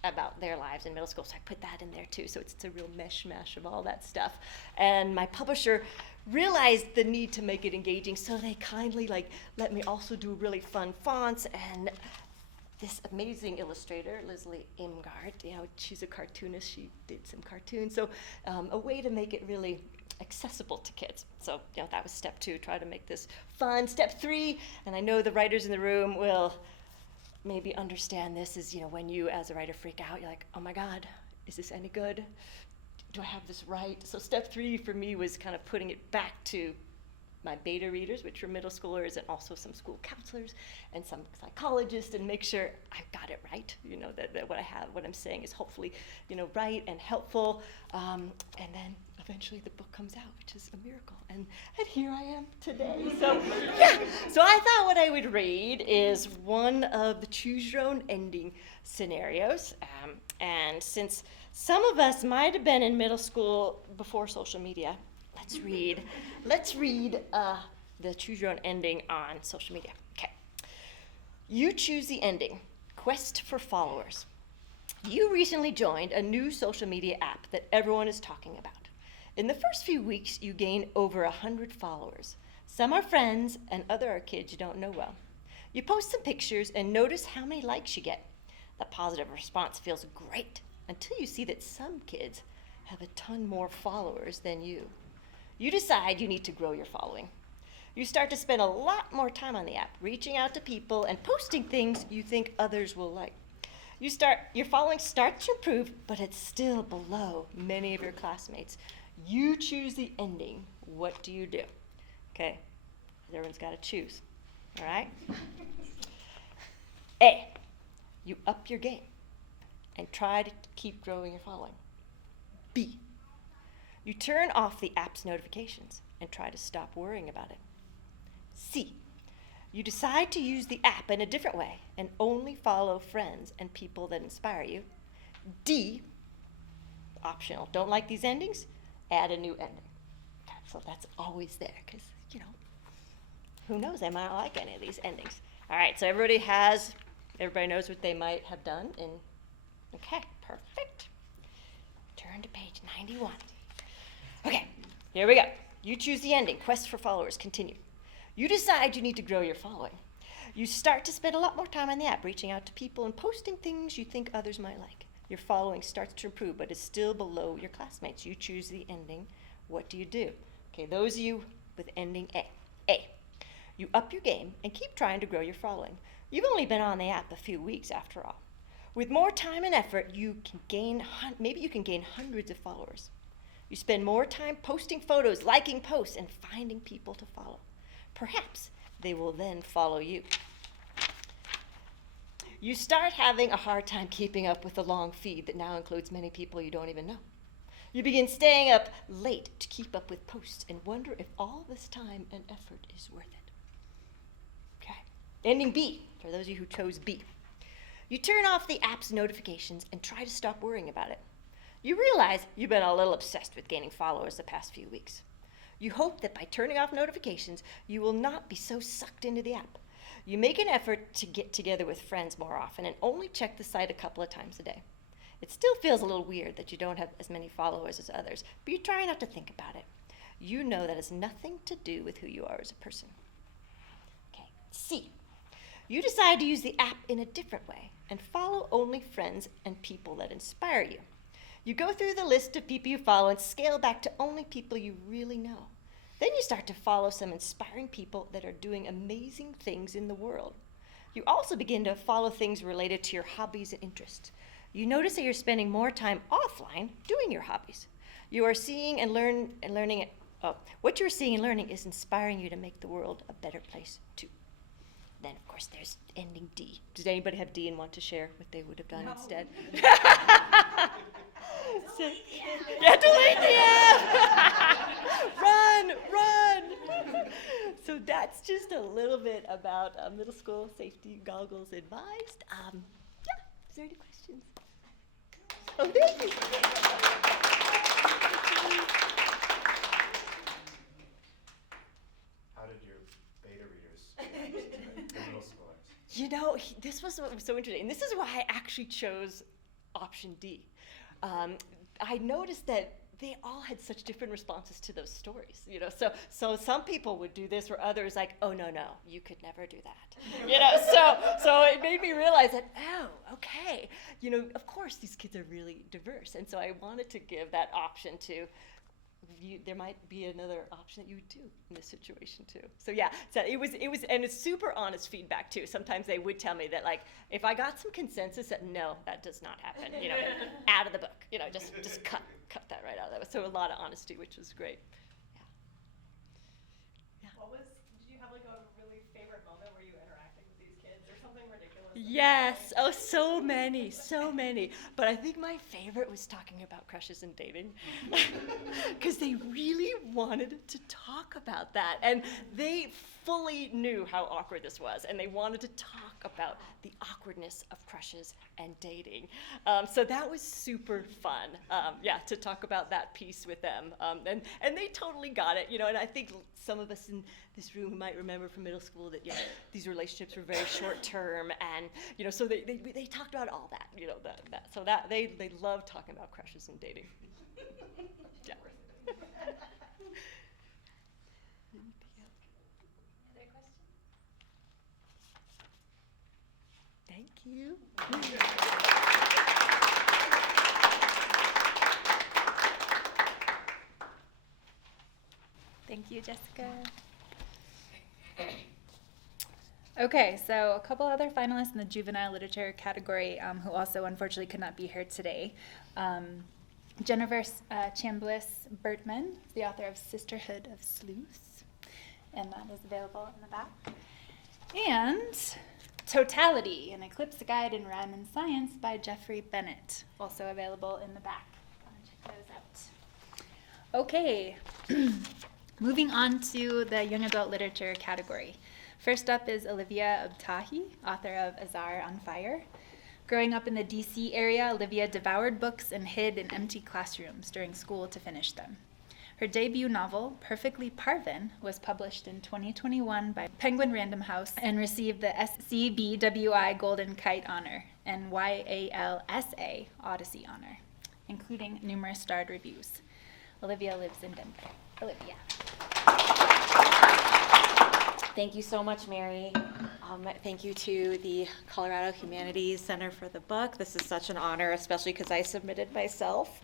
about their lives in middle school. So I put that in there too. So it's a real mishmash of all that stuff. And my publisher realized the need to make it engaging, so they kindly let me also do really fun fonts. And this amazing illustrator, Lesley Imgart, she's a cartoonist. She did some cartoons. So a way to make it really accessible to kids. So that was step 2, try to make this fun. Step 3, and I know the writers in the room will maybe understand this, is when you as a writer freak out, you're like, oh my God, is this any good? Do I have this right? So step 3 for me was kind of putting it back to my beta readers, which were middle schoolers, and also some school counselors and some psychologists, and make sure I've got it right, that what I'm saying is hopefully, right and helpful. And then, eventually the book comes out, which is a miracle. And here I am today. So, yeah. So I thought what I would read is one of the choose your own ending scenarios. And since some of us might have been in middle school before social media, let's read the choose your own ending on social media. Okay. You choose the ending, quest for followers. You recently joined a new social media app that everyone is talking about. In the first few weeks, you gain over 100 followers. Some are friends and other are kids you don't know well. You post some pictures and notice how many likes you get. The positive response feels great until you see that some kids have a ton more followers than you. You decide you need to grow your following. You start to spend a lot more time on the app, reaching out to people and posting things you think others will like. Your following starts to improve, but it's still below many of your classmates. You choose the ending. What do you do? Okay, everyone's got to choose, all right? A, you up your game and try to keep growing your following. B, you turn off the app's notifications and try to stop worrying about it. C, you decide to use the app in a different way and only follow friends and people that inspire you. D, optional. Don't like these endings? Add a new ending. So that's always there because, who knows? They might not like any of these endings. All right, so everybody knows what they might have done. Okay, perfect. Turn to page 91. Okay, here we go. You choose the ending. Quest for followers. Continue. You decide you need to grow your following. You start to spend a lot more time on the app, reaching out to people and posting things you think others might like. Your following starts to improve, but is still below your classmates. You choose the ending. What do you do? Okay, those of you with ending A. A, you up your game and keep trying to grow your following. You've only been on the app a few weeks after all. With more time and effort, maybe you can gain hundreds of followers. You spend more time posting photos, liking posts, and finding people to follow. Perhaps they will then follow you. You start having a hard time keeping up with the long feed that now includes many people you don't even know. You begin staying up late to keep up with posts and wonder if all this time and effort is worth it. Okay. Ending B, for those of you who chose B. You turn off the app's notifications and try to stop worrying about it. You realize you've been a little obsessed with gaining followers the past few weeks. You hope that by turning off notifications, you will not be so sucked into the app. You make an effort to get together with friends more often and only check the site a couple of times a day. It still feels a little weird that you don't have as many followers as others, but you try not to think about it. You know that has nothing to do with who you are as a person. Okay, C. You decide to use the app in a different way and follow only friends and people that inspire you. You go through the list of people you follow and scale back to only people you really know. Then you start to follow some inspiring people that are doing amazing things in the world. You also begin to follow things related to your hobbies and interests. You notice that you're spending more time offline doing your hobbies. You are seeing and learning. What you're seeing and learning is inspiring you to make the world a better place too. Then, of course, there's ending D. Does anybody have D and want to share what they would have done instead? Yeah, delete the app! Run! So that's just a little bit about middle school safety goggles advised. Is there any questions? Oh, thank you. How did your beta readers, the middle schoolers? This was what was so interesting. And this is why I actually chose option D. I noticed that they all had such different responses to those stories, So some people would do this, where others like, oh no, you could never do that, So it made me realize that, okay, of course these kids are really diverse, and so I wanted to give that option to. There might be another option that you would do in this situation too. So yeah, so it was, and it's super honest feedback too. Sometimes they would tell me that, like, if I got some consensus that no, that does not happen, out of the book, just cut that right out of that. So a lot of honesty, which was great. Yeah. Did you have like a really favorite moment where you interacted with these kids or something ridiculous? Yes. Oh, so many, so many. But I think my favorite was talking about crushes and dating. Because they really wanted to talk about that. And they fully knew how awkward this was. And they wanted to talk about the awkwardness of crushes and dating. So that was super fun, to talk about that piece with them. And they totally got it, and I think some of us in this room might remember from middle school that, these relationships were very short term, and, so they talked about all that, so that they love talking about crushes and dating. Yeah. Other questions? Thank you. Thank you, Jessica. Okay, so a couple other finalists in the juvenile literature category who also unfortunately could not be here today. Jennifer Chambliss Bertman is the author of Sisterhood of Sleuths, and that is available in the back. And Totality, an Eclipse Guide in Rhyme and Science by Jeffrey Bennett, also available in the back. Check those out. Okay, moving on to the young adult literature category. First up is Olivia Abtahi, author of Azar on Fire. Growing up in the DC area, Olivia devoured books and hid in empty classrooms during school to finish them. Her debut novel, Perfectly Parvin, was published in 2021 by Penguin Random House and received the SCBWI Golden Kite Honor and YALSA Odyssey Honor, including numerous starred reviews. Olivia lives in Denver. Olivia. Thank you so much, Mary. Thank you to the Colorado Humanities Center for the book. This is such an honor, especially because I submitted myself.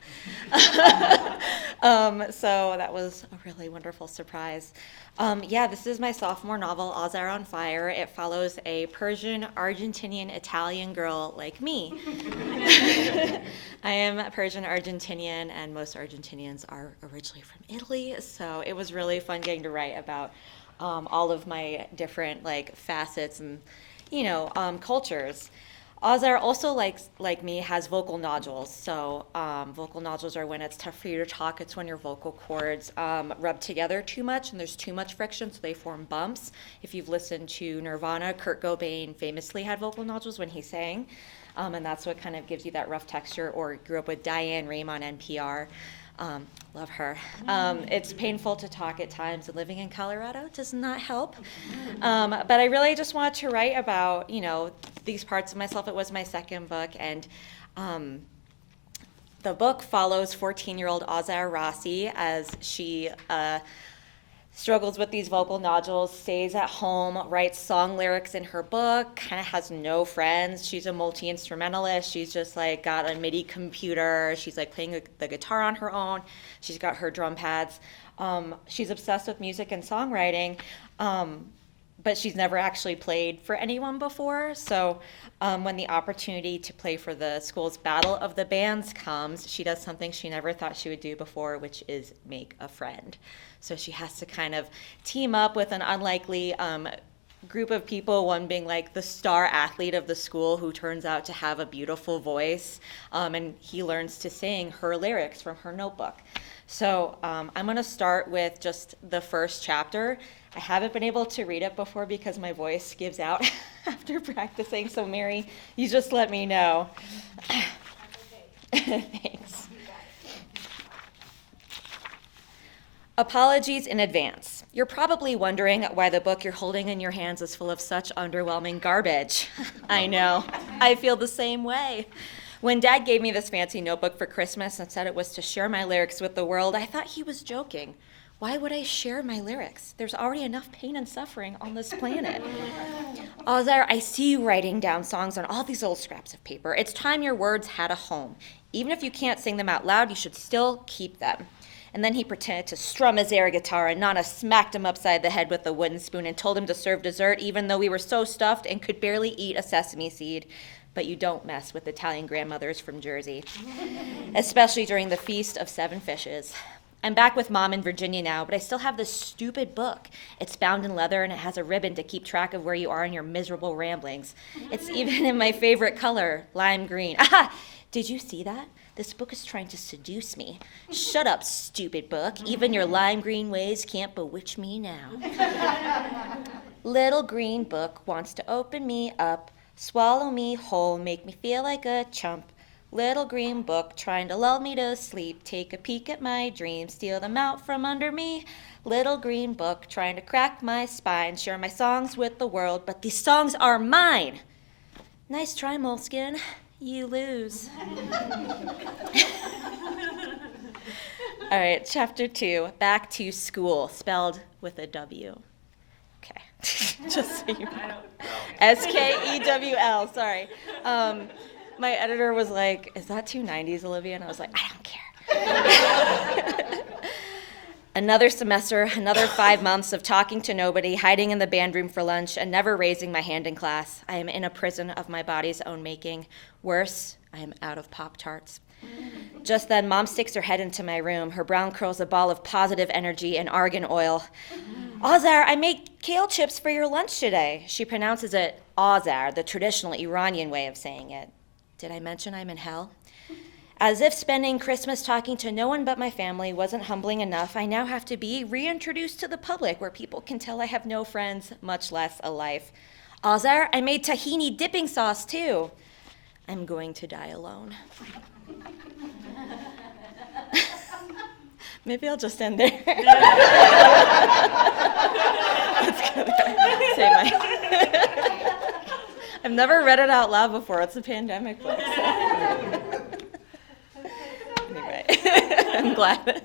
So that was a really wonderful surprise. This is my sophomore novel, Azar on Fire. It follows a Persian, Argentinian, Italian girl like me. I am Persian, Argentinian, and most Argentinians are originally from Italy, so it was really fun getting to write about all of my different facets and cultures. Azar also, like me, has vocal nodules. So vocal nodules are when it's tough for you to talk. It's when your vocal cords rub together too much and there's too much friction, so they form bumps. If you've listened to Nirvana, Kurt Cobain famously had vocal nodules when he sang, and that's what kind of gives you that rough texture. Or grew up with Diane Rehm on NPR. Love her. It's painful to talk at times, and living in Colorado does not help. But I really just wanted to write about, these parts of myself. It was my second book, and the book follows 14-year-old Azar Rossi as she struggles with these vocal nodules, stays at home, writes song lyrics in her book, kind of has no friends. She's a multi-instrumentalist. She's just got a MIDI computer. She's playing the guitar on her own. She's got her drum pads. She's obsessed with music and songwriting, but she's never actually played for anyone before. So when the opportunity to play for the school's Battle of the Bands comes, she does something she never thought she would do before, which is make a friend. So she has to kind of team up with an unlikely group of people, one being the star athlete of the school who turns out to have a beautiful voice, and he learns to sing her lyrics from her notebook. So I'm going to start with just the first chapter. I haven't been able to read it before because my voice gives out after practicing, so Mary, you just let me know. Thanks. Apologies in advance. You're probably wondering why the book you're holding in your hands is full of such underwhelming garbage. I know. I feel the same way. When Dad gave me this fancy notebook for Christmas and said it was to share my lyrics with the world, I thought he was joking. Why would I share my lyrics? There's already enough pain and suffering on this planet. Azar, I see you writing down songs on all these old scraps of paper. It's time your words had a home. Even if you can't sing them out loud, you should still keep them. And then he pretended to strum his air guitar, and Nana smacked him upside the head with a wooden spoon and told him to serve dessert, even though we were so stuffed and could barely eat a sesame seed. But you don't mess with Italian grandmothers from Jersey, especially during the Feast of Seven Fishes. I'm back with Mom in Virginia now, but I still have this stupid book. It's bound in leather and it has a ribbon to keep track of where you are in your miserable ramblings. It's even in my favorite color, lime green. Aha! Did you see that? This book is trying to seduce me. Shut up, stupid book. Even your lime green ways can't bewitch me now. Little green book wants to open me up, swallow me whole, make me feel like a chump. Little green book trying to lull me to sleep, take a peek at my dreams, steal them out from under me. Little green book trying to crack my spine, share my songs with the world, but these songs are mine. Nice try, Moleskine. You lose. All right, chapter 2, back to school, spelled with a W. Okay, just so you know. Skewl, sorry. My editor was like, is that too 90s, Olivia? And I was like, I don't care. Another semester, another 5 months of talking to nobody, hiding in the band room for lunch, and never raising my hand in class. I am in a prison of my body's own making. Worse, I am out of Pop-Tarts. Just then, Mom sticks her head into my room. Her brown curls a ball of positive energy and argan oil. Azar, I made kale chips for your lunch today. She pronounces it Azar, the traditional Iranian way of saying it. Did I mention I'm in hell? As if spending Christmas talking to no one but my family wasn't humbling enough, I now have to be reintroduced to the public where people can tell I have no friends, much less a life. Azar, I made tahini dipping sauce too. I'm going to die alone. Maybe I'll just end there. That's good. Say my. I've never read it out loud before. It's a pandemic book. So. Anyway, I'm glad.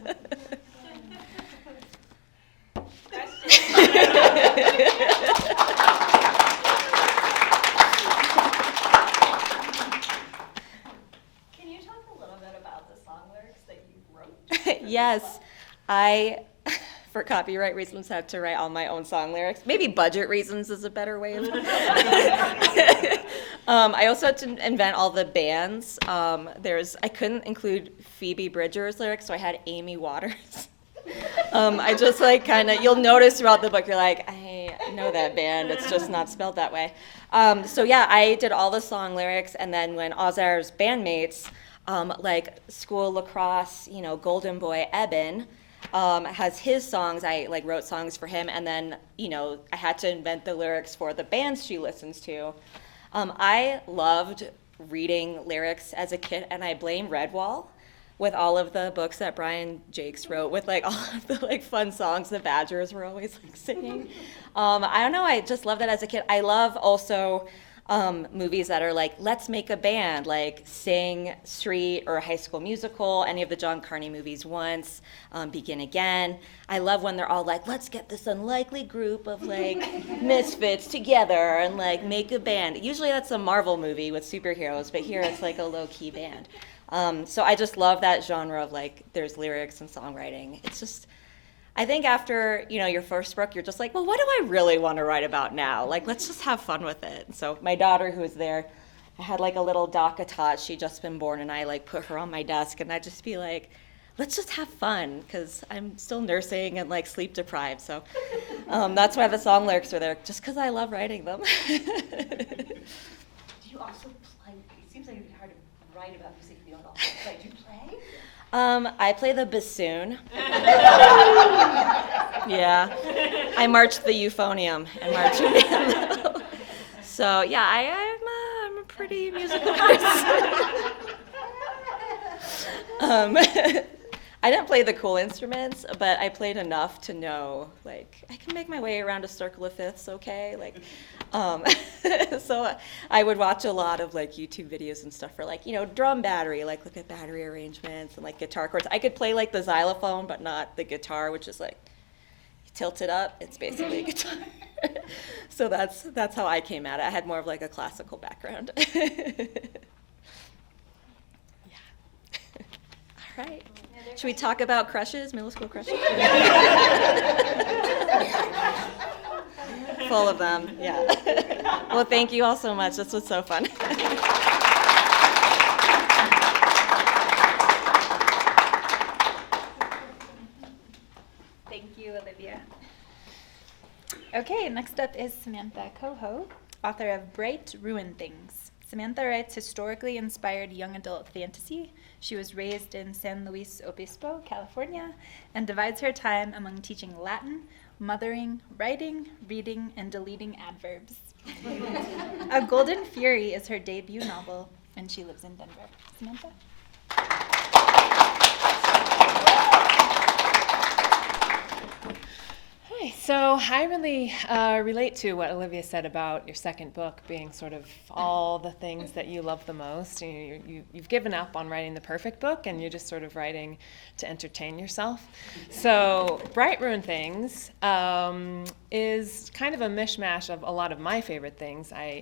Yes, I, for copyright reasons, had to write all my own song lyrics. Maybe budget reasons is a better way of I also had to invent all the bands. I couldn't include Phoebe Bridgers' lyrics, so I had Amy Waters. I just you'll notice throughout the book, you're like, I know that band, it's just not spelled that way. So yeah, I did all the song lyrics, and then when Azar's bandmates, like school lacrosse, Golden Boy Eben, has his songs. I wrote songs for him, and then I had to invent the lyrics for the bands she listens to. I loved reading lyrics as a kid, and I blame Redwall with all of the books that Brian Jakes wrote with all of the fun songs the Badgers were always singing. I don't know. I just love that as a kid. I love also. Movies that are let's make a band, like Sing, Street, or High School Musical, any of the John Carney movies once, Begin Again. I love when they're all let's get this unlikely group of misfits together and make a band. Usually that's a Marvel movie with superheroes, but here it's a low-key band. So I just love that genre of there's lyrics and songwriting. It's just, I think after, your first book, you're just well, what do I really want to write about now? Let's just have fun with it. So my daughter, who was there, I had a little Dhaka tot. She'd just been born, and I put her on my desk, and I'd just be let's just have fun, because I'm still nursing and sleep deprived. So that's why the song lyrics are there, just because I love writing them. Do you also play? It seems like it'd be hard to write about music if you don't also play. Do you play? I play the bassoon. Yeah. I marched the euphonium and marching band. So yeah, I'm a pretty musical person. I didn't play the cool instruments, but I played enough to know, I can make my way around a circle of fifths, okay? So I would watch a lot of, YouTube videos and stuff for, drum battery, look at battery arrangements and, guitar chords. I could play, the xylophone, but not the guitar, which is, you tilt it up, it's basically a guitar. So that's how I came at it. I had more of, a classical background. Yeah. All right. Should we talk about crushes, middle school crushes? Full of them, yeah. Well, thank you all so much. This was so fun. next up is Samantha Cohoe, author of Bright Ruin Things. Samantha writes historically inspired young adult fantasy. She was raised in San Luis Obispo, California, and divides her time among teaching Latin, mothering, writing, reading, and deleting adverbs. A Golden Fury is her debut novel, and she lives in Denver. Samantha? Hi, so I really relate to what Olivia said about your second book being sort of all the things that you love the most. You've given up on writing the perfect book, and you're just sort of writing to entertain yourself. So Bright Ruin Things is kind of a mishmash of a lot of my favorite things. I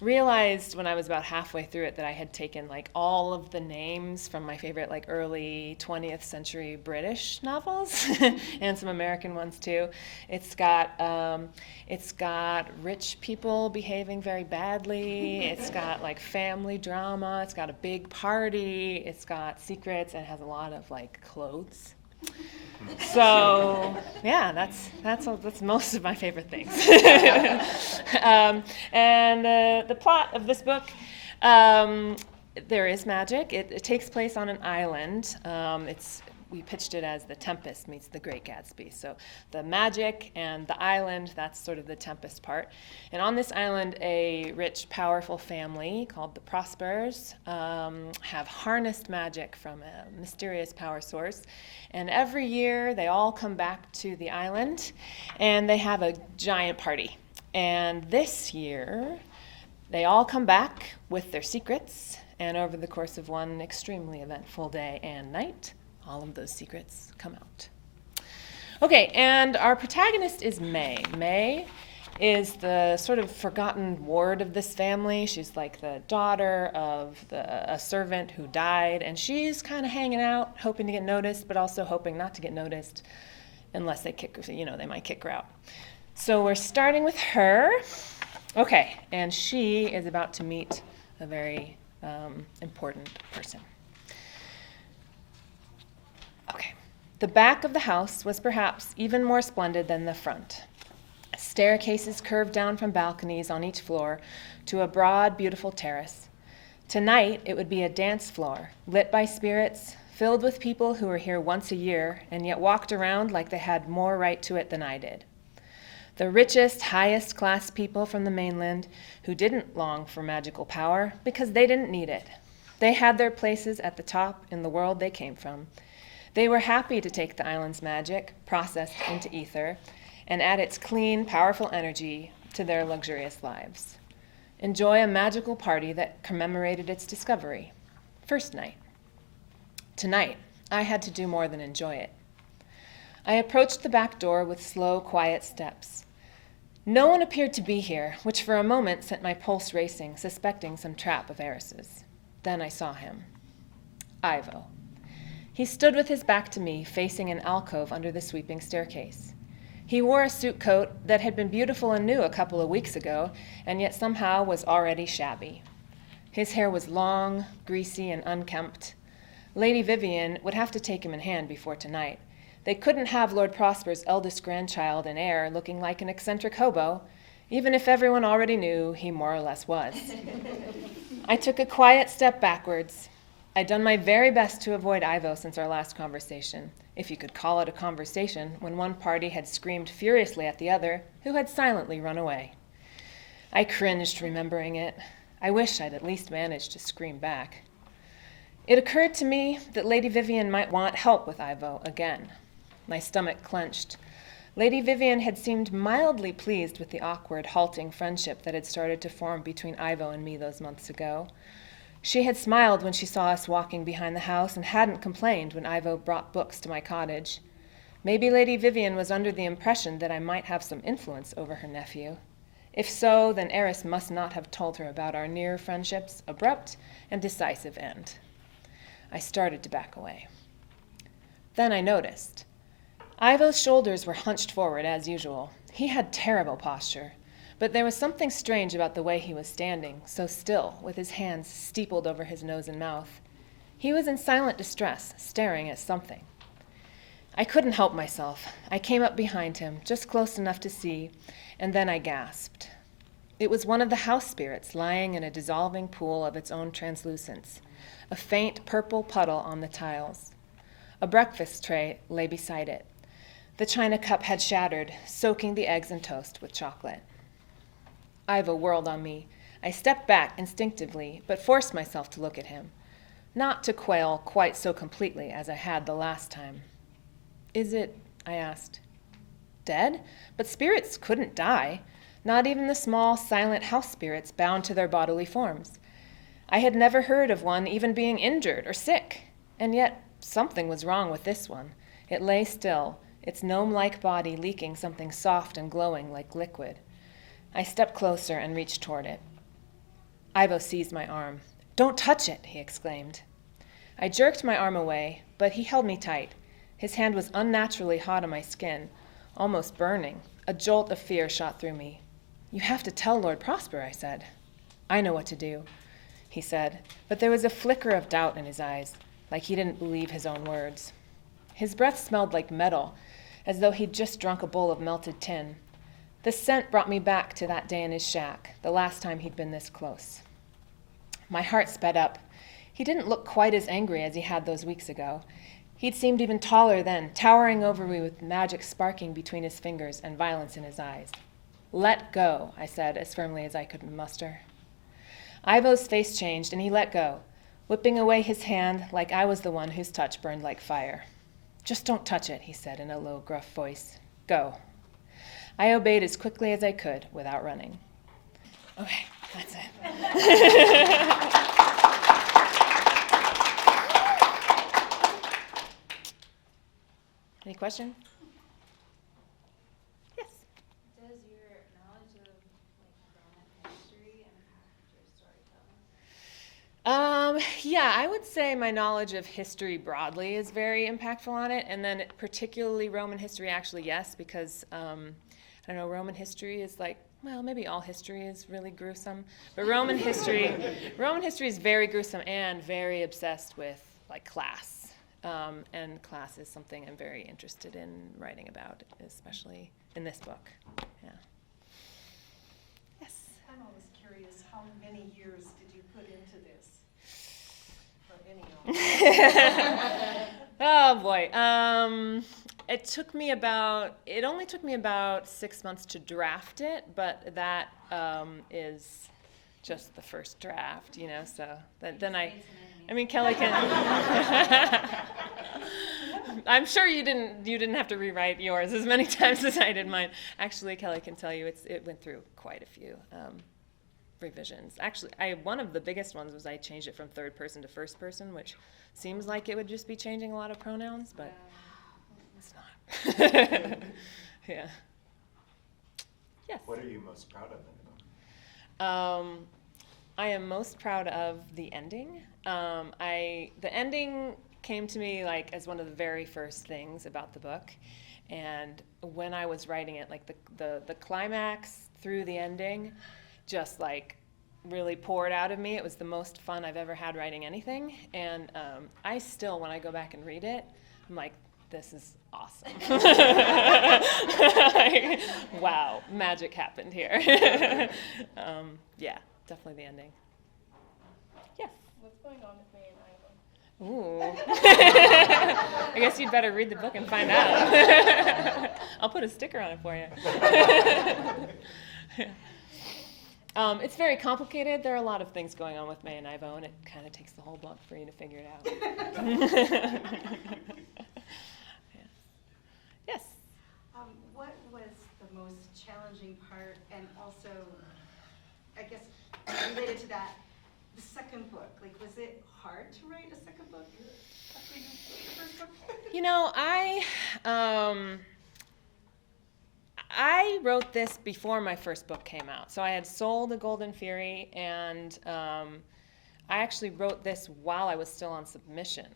realized when I was about halfway through it that I had taken like all of the names from my favorite like early 20th century British novels and some American ones too. It's got rich people behaving very badly. It's got like family drama. It's got a big party. It's got secrets, and it has a lot of like clothes. So yeah, that's most of my favorite things. And the plot of this book, there is magic. It takes place on an island. We pitched it as The Tempest meets The Great Gatsby. So the magic and the island, that's sort of the Tempest part. And on this island, a rich, powerful family called the Prospers have harnessed magic from a mysterious power source. And every year, they all come back to the island, and they have a giant party. And this year, they all come back with their secrets, and over the course of one extremely eventful day and night, all of those secrets come out. Okay, and our protagonist is May. May is the sort of forgotten ward of this family. She's like the daughter of a servant who died, and she's kind of hanging out, hoping to get noticed, but also hoping not to get noticed unless they they might kick her out. So we're starting with her. Okay, and she is about to meet a very important person. Okay, the back of the house was perhaps even more splendid than the front. Staircases curved down from balconies on each floor to a broad, beautiful terrace. Tonight, it would be a dance floor, lit by spirits, filled with people who were here once a year and yet walked around like they had more right to it than I did. The richest, highest class people from the mainland who didn't long for magical power because they didn't need it. They had their places at the top in the world they came from. They were happy to take the island's magic, processed into ether, and add its clean, powerful energy to their luxurious lives. Enjoy a magical party that commemorated its discovery. First night. Tonight, I had to do more than enjoy it. I approached the back door with slow, quiet steps. No one appeared to be here, which for a moment sent my pulse racing, suspecting some trap of heiresses. Then I saw him. Ivo. He stood with his back to me, facing an alcove under the sweeping staircase. He wore a suit coat that had been beautiful and new a couple of weeks ago, and yet somehow was already shabby. His hair was long, greasy, and unkempt. Lady Vivian would have to take him in hand before tonight. They couldn't have Lord Prosper's eldest grandchild and heir looking like an eccentric hobo, even if everyone already knew he more or less was. I took a quiet step backwards. I'd done my very best to avoid Ivo since our last conversation, if you could call it a conversation, when one party had screamed furiously at the other, who had silently run away. I cringed remembering it. I wish I'd at least managed to scream back. It occurred to me that Lady Vivian might want help with Ivo again. My stomach clenched. Lady Vivian had seemed mildly pleased with the awkward, halting friendship that had started to form between Ivo and me those months ago. She had smiled when she saw us walking behind the house and hadn't complained when Ivo brought books to my cottage. Maybe Lady Vivian was under the impression that I might have some influence over her nephew. If so, then Eris must not have told her about our near friendship's abrupt and decisive end. I started to back away. Then I noticed. Ivo's shoulders were hunched forward as usual. He had terrible posture. But there was something strange about the way he was standing, so still, with his hands steepled over his nose and mouth. He was in silent distress, staring at something. I couldn't help myself. I came up behind him, just close enough to see, and then I gasped. It was one of the house spirits lying in a dissolving pool of its own translucence, a faint purple puddle on the tiles. A breakfast tray lay beside it. The china cup had shattered, soaking the eggs and toast with chocolate. Ivo whirled on me. I stepped back instinctively, but forced myself to look at him, not to quail quite so completely as I had the last time. Is it, I asked, dead? But spirits couldn't die, not even the small, silent house spirits bound to their bodily forms. I had never heard of one even being injured or sick, and yet something was wrong with this one. It lay still, its gnome-like body leaking something soft and glowing like liquid. I stepped closer and reached toward it. Ivo seized my arm. "Don't touch it," he exclaimed. I jerked my arm away, but he held me tight. His hand was unnaturally hot on my skin, almost burning. A jolt of fear shot through me. "You have to tell Lord Prosper," I said. "I know what to do," he said, but there was a flicker of doubt in his eyes, like he didn't believe his own words. His breath smelled like metal, as though he'd just drunk a bowl of melted tin. The scent brought me back to that day in his shack, the last time he'd been this close. My heart sped up. He didn't look quite as angry as he had those weeks ago. He'd seemed even taller then, towering over me with magic sparking between his fingers and violence in his eyes. "Let go," I said as firmly as I could muster. Ivo's face changed, and he let go, whipping away his hand like I was the one whose touch burned like fire. "Just don't touch it," he said in a low, gruff voice. "Go." I obeyed as quickly as I could without running. Okay, that's it. Any question? Yes. Does your knowledge of Roman history impact your storytelling? Yeah, I would say my knowledge of history broadly is very impactful on it, and then particularly Roman history, actually, yes, because I don't know, Roman history is like, well, maybe all history is really gruesome, but Roman history is very gruesome and very obsessed with like class, and class is something I'm very interested in writing about, especially in this book. Yeah. Yes. I'm always curious, how many years did you put into this? For any Oh boy. It only took me about 6 months to draft it, but that is just the first draft, so then I mean, Kellye can, I'm sure you didn't have to rewrite yours as many times as I did mine. Actually, Kellye can tell you it went through quite a few revisions. Actually, one of the biggest ones was I changed it from third person to first person, which seems like it would just be changing a lot of pronouns, but it's not. Yeah. Yes. What are you most proud of in the book? I am most proud of the ending. The ending came to me like as one of the very first things about the book, and when I was writing it, like the climax through the ending, just like really poured out of me. It was the most fun I've ever had writing anything, and I still, when I go back and read it, I'm like, this is awesome. Like, wow, magic happened here. Yeah, definitely the ending. Yes. What's going on with me and Ivo? Ooh. I guess you'd better read the book and find out. I'll put a sticker on it for you. It's very complicated. There are a lot of things going on with May and Ivo, and it kind of takes the whole book for you to figure it out. Yes. What was the most challenging part, and also, I guess, related to that, the second book? Like, was it hard to write a second book after you wrote the first book? I wrote this before my first book came out. So I had sold The Golden Fury, and I actually wrote this while I was still on submission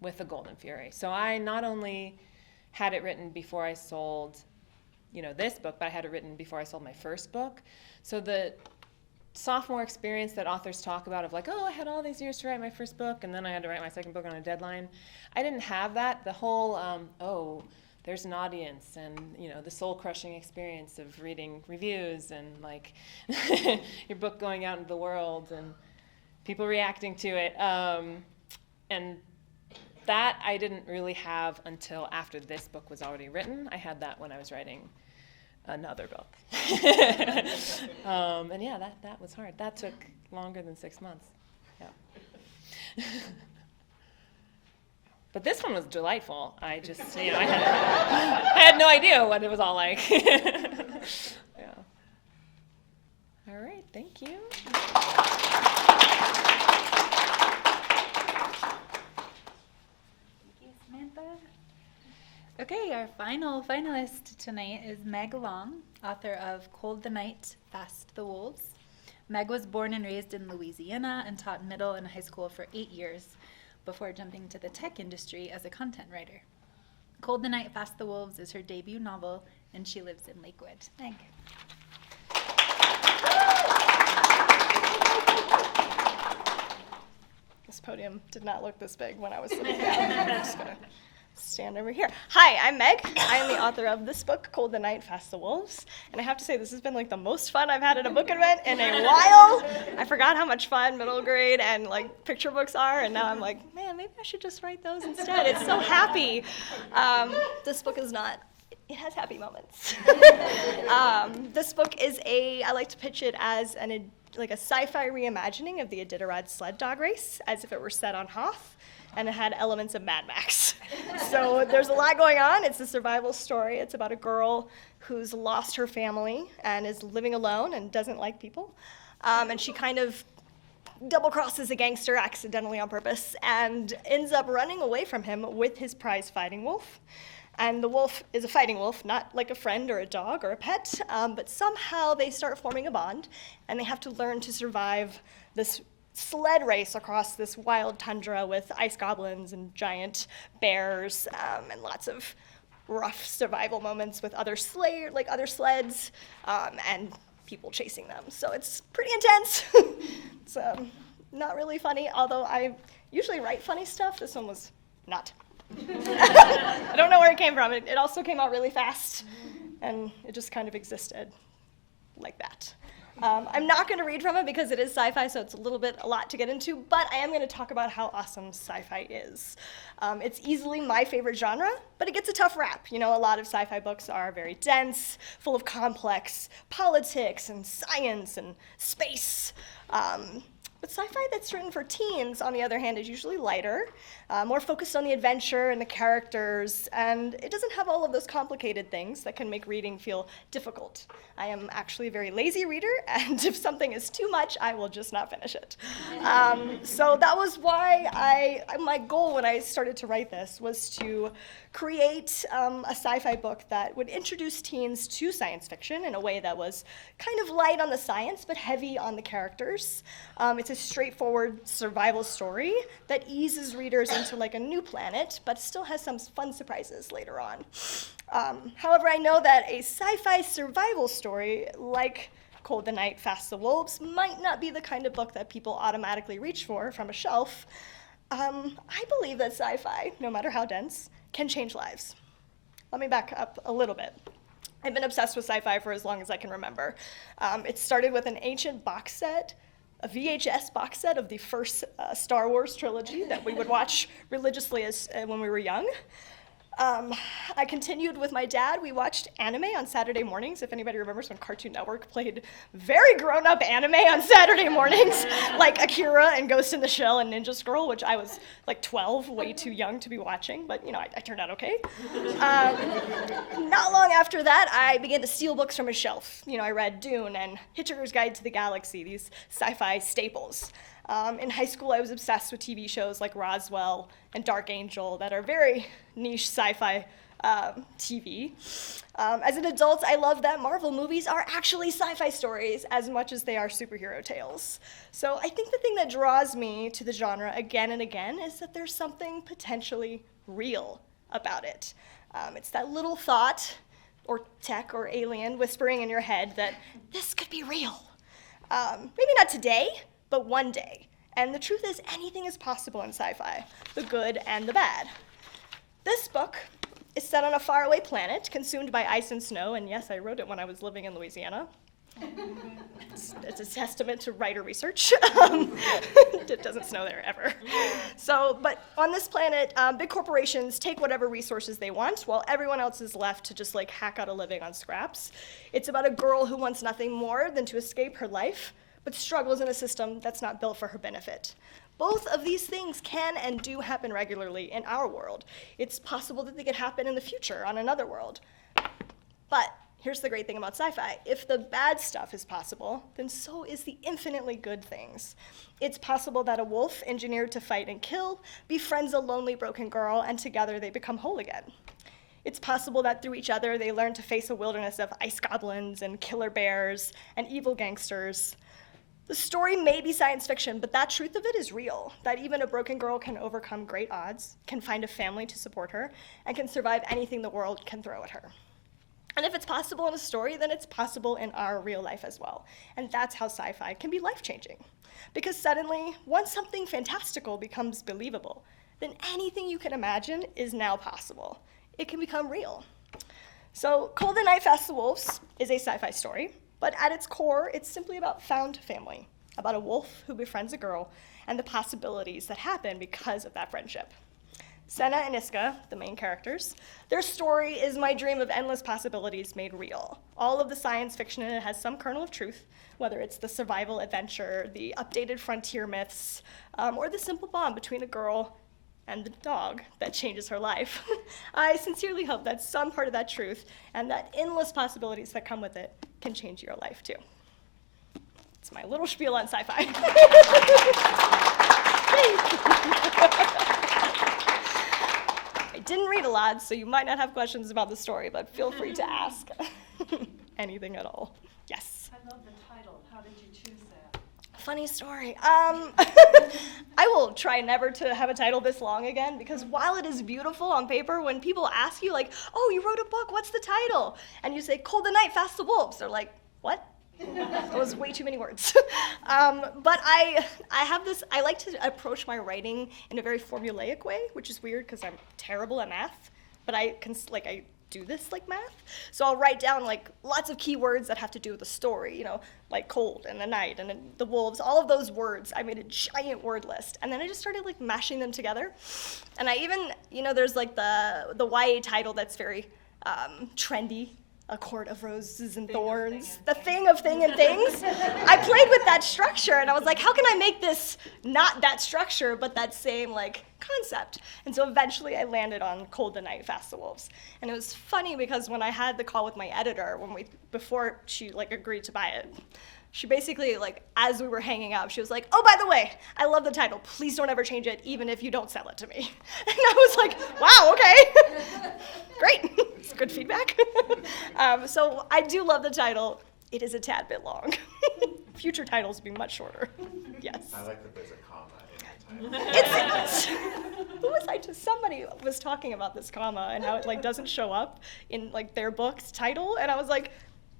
with The Golden Fury. So I not only had it written before I sold, this book, but I had it written before I sold my first book. So the sophomore experience that authors talk about of like, oh, I had all these years to write my first book, and then I had to write my second book on a deadline. I didn't have that. The whole, there's an audience, and the soul-crushing experience of reading reviews and like your book going out into the world and people reacting to it. And that I didn't really have until after this book was already written. I had that when I was writing another book. And yeah, that was hard. That took longer than 6 months. Yeah. But this one was delightful. I just, I had no idea what it was all like. Yeah. All right, thank you. Okay, our final finalist tonight is Meg Long, author of Cold the Night, Fast the Wolves. Meg was born and raised in Louisiana and taught middle and high school for 8 years before jumping to the tech industry as a content writer. Cold the Night, Fast the Wolves is her debut novel, and she lives in Lakewood. Meg. This podium did not look this big when I was sitting down. I'm just going to stand over here. Hi, I'm Meg. I am the author of this book, Cold the Night, Fast the Wolves. And I have to say, this has been like the most fun I've had at a book event in a while. I forgot how much fun middle grade and like picture books are, and now I'm like, man, maybe I should just write those instead. It's so happy. This book is not, it has happy moments. This book is I like to pitch it as like a sci-fi reimagining of the Iditarod sled dog race, as if it were set on Hoth. And it had elements of Mad Max. So there's a lot going on. It's a survival story. It's about a girl who's lost her family and is living alone and doesn't like people. And she kind of double-crosses a gangster accidentally on purpose and ends up running away from him with his prize fighting wolf. And the wolf is a fighting wolf, not like a friend or a dog or a pet, but somehow they start forming a bond, and they have to learn to survive this sled race across this wild tundra with ice goblins and giant bears, and lots of rough survival moments with other sleds, and people chasing them. So it's pretty intense. It's not really funny, although I usually write funny stuff. This one was not. I don't know where it came from. It also came out really fast, and it just kind of existed like that. I'm not going to read from it because it is sci-fi, so it's a lot to get into, but I am going to talk about how awesome sci-fi is. It's easily my favorite genre, but it gets a tough rap. A lot of sci-fi books are very dense, full of complex politics and science and space. But sci-fi that's written for teens, on the other hand, is usually lighter, more focused on the adventure and the characters, and it doesn't have all of those complicated things that can make reading feel difficult. I am actually a very lazy reader, and if something is too much, I will just not finish it. So that was why my goal when I started to write this was to create a sci-fi book that would introduce teens to science fiction in a way that was kind of light on the science but heavy on the characters. It's a straightforward survival story that eases readers into like a new planet but still has some fun surprises later on. However, I know that a sci-fi survival story like Cold the Night, Fast the Wolves might not be the kind of book that people automatically reach for from a shelf. I believe that sci-fi, no matter how dense, can change lives. Let me back up a little bit. I've been obsessed with sci-fi for as long as I can remember. It started with an ancient box set, a VHS box set of the first Star Wars trilogy that we would watch religiously when we were young. I continued with my dad. We watched anime on Saturday mornings. If anybody remembers when Cartoon Network played very grown-up anime on Saturday mornings, like Akira and Ghost in the Shell and Ninja Scroll, which I was like 12, way too young to be watching, but I turned out okay. Not long after that, I began to steal books from a shelf. I read Dune and Hitchhiker's Guide to the Galaxy, these sci-fi staples. In high school, I was obsessed with TV shows like Roswell and Dark Angel that are very niche sci-fi TV. As an adult, I love that Marvel movies are actually sci-fi stories as much as they are superhero tales. So I think the thing that draws me to the genre again and again is that there's something potentially real about it. It's that little thought, or tech, or alien whispering in your head that this could be real. Maybe not today, but one day. And the truth is, anything is possible in sci-fi, the good and the bad. This book is set on a faraway planet consumed by ice and snow, and yes, I wrote it when I was living in Louisiana. It's a testament to writer research. It doesn't snow there ever. So, but on this planet, big corporations take whatever resources they want, while everyone else is left to just like hack out a living on scraps. It's about a girl who wants nothing more than to escape her life, but struggles in a system that's not built for her benefit. Both of these things can and do happen regularly in our world. It's possible that they could happen in the future on another world. But here's the great thing about sci-fi. If the bad stuff is possible, then so is the infinitely good things. It's possible that a wolf, engineered to fight and kill, befriends a lonely broken girl, and together they become whole again. It's possible that through each other they learn to face a wilderness of ice goblins and killer bears and evil gangsters. The story may be science fiction, but that truth of it is real, that even a broken girl can overcome great odds, can find a family to support her, and can survive anything the world can throw at her. And if it's possible in a story, then it's possible in our real life as well. And that's how sci-fi can be life-changing. Because suddenly, once something fantastical becomes believable, then anything you can imagine is now possible. It can become real. So Cold the Night, Fast the Wolves is a sci-fi story, but at its core, it's simply about found family, about a wolf who befriends a girl, and the possibilities that happen because of that friendship. Senna and Iska, the main characters, their story is my dream of endless possibilities made real. All of the science fiction in it has some kernel of truth, whether it's the survival adventure, the updated frontier myths, or the simple bond between a girl and the dog that changes her life. I sincerely hope that some part of that truth and that endless possibilities that come with it can change your life too. It's my little spiel on sci-fi. I didn't read a lot, so you might not have questions about the story, but feel free to ask anything at all. Yes? I love the title. How did you choose that? Funny story. I will try never to have a title this long again, because while it is beautiful on paper, when people ask you, like, oh, you wrote a book, what's the title? And you say, Cold the Night, Fast the Wolves. They're like, what? That was way too many words. But I have this, I like to approach my writing in a very formulaic way, which is weird because I'm terrible at math, but I do this like math. So I'll write down like lots of keywords that have to do with the story, you know, like cold and the night and the wolves, all of those words. I made a giant word list, and then I just started like mashing them together. And I even, you know, there's like the YA title that's very trendy. A Court of Roses and Thorns, the thing of thing and things. I played with that structure, and I was like, how can I make this not that structure, but that same like concept? And so eventually I landed on Cold the Night, Fast the Wolves. And it was funny because when I had the call with my editor, before she like agreed to buy it, she basically, like, as we were hanging out, she was like, oh, by the way, I love the title. Please don't ever change it, even if you don't sell it to me. And I was like, wow, okay. Great. It's good feedback. So I do love the title. It is a tad bit long. Future titles will be much shorter. Yes. I like that there's a comma in the title. Who was I to? Somebody was talking about this comma and how it, like, doesn't show up in, like, their book's title. And I was like,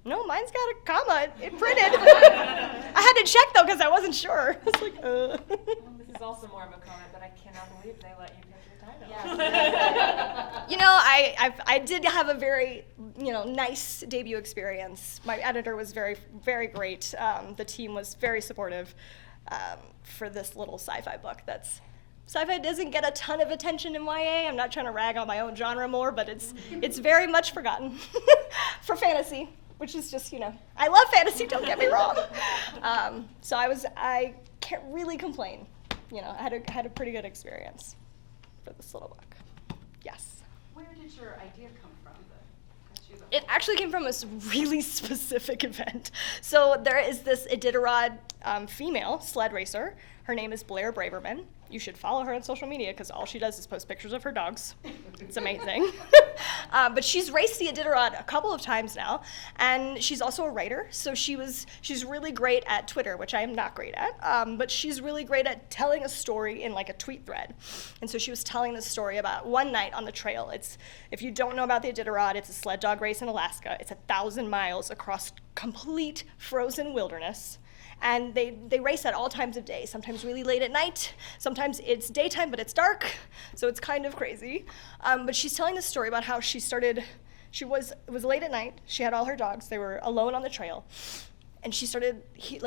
no, mine's got a comma. It printed. I had to check, though, because I wasn't sure. I was like, Well, this is also more of a comment, but I cannot believe they let you pick your title. Yeah. You know, I did have a very, you know, nice debut experience. My editor was very, very great. The team was very supportive for this little sci-fi book. Sci-fi doesn't get a ton of attention in YA. I'm not trying to rag on my own genre more, but it's very much forgotten for fantasy. Which is just, you know, I love fantasy, don't get me wrong. So I can't really complain. You know, I had a pretty good experience for this little book. Yes. Where did your idea come from? It actually came from a really specific event. So there is this Iditarod female sled racer. Her name is Blair Braverman. You should follow her on social media because all she does is post pictures of her dogs. It's amazing. But she's raced the Iditarod a couple of times now, and she's also a writer. So she's really great at Twitter, which I am not great at. But she's really great at telling a story in like a tweet thread. And so she was telling this story about one night on the trail. If you don't know about the Iditarod, it's a sled dog race in Alaska. It's 1,000 miles across complete frozen wilderness. And they race at all times of day, sometimes really late at night, sometimes it's daytime but it's dark, so it's kind of crazy. But she's telling this story about how it was late at night, she had all her dogs, they were alone on the trail, and she started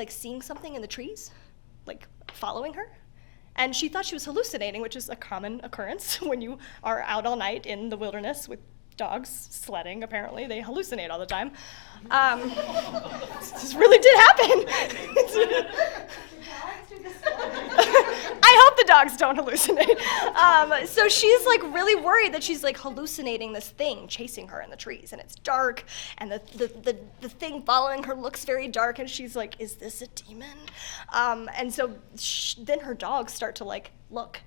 seeing something in the trees, like following her. And she thought she was hallucinating, which is a common occurrence when you are out all night in the wilderness with dogs sledding. Apparently, they hallucinate all the time. This really did happen. I hope the dogs don't hallucinate. So she's like really worried that she's like hallucinating this thing chasing her in the trees, and it's dark, and the thing following her looks very dark, and she's like, is this a demon? And so then her dogs start to like look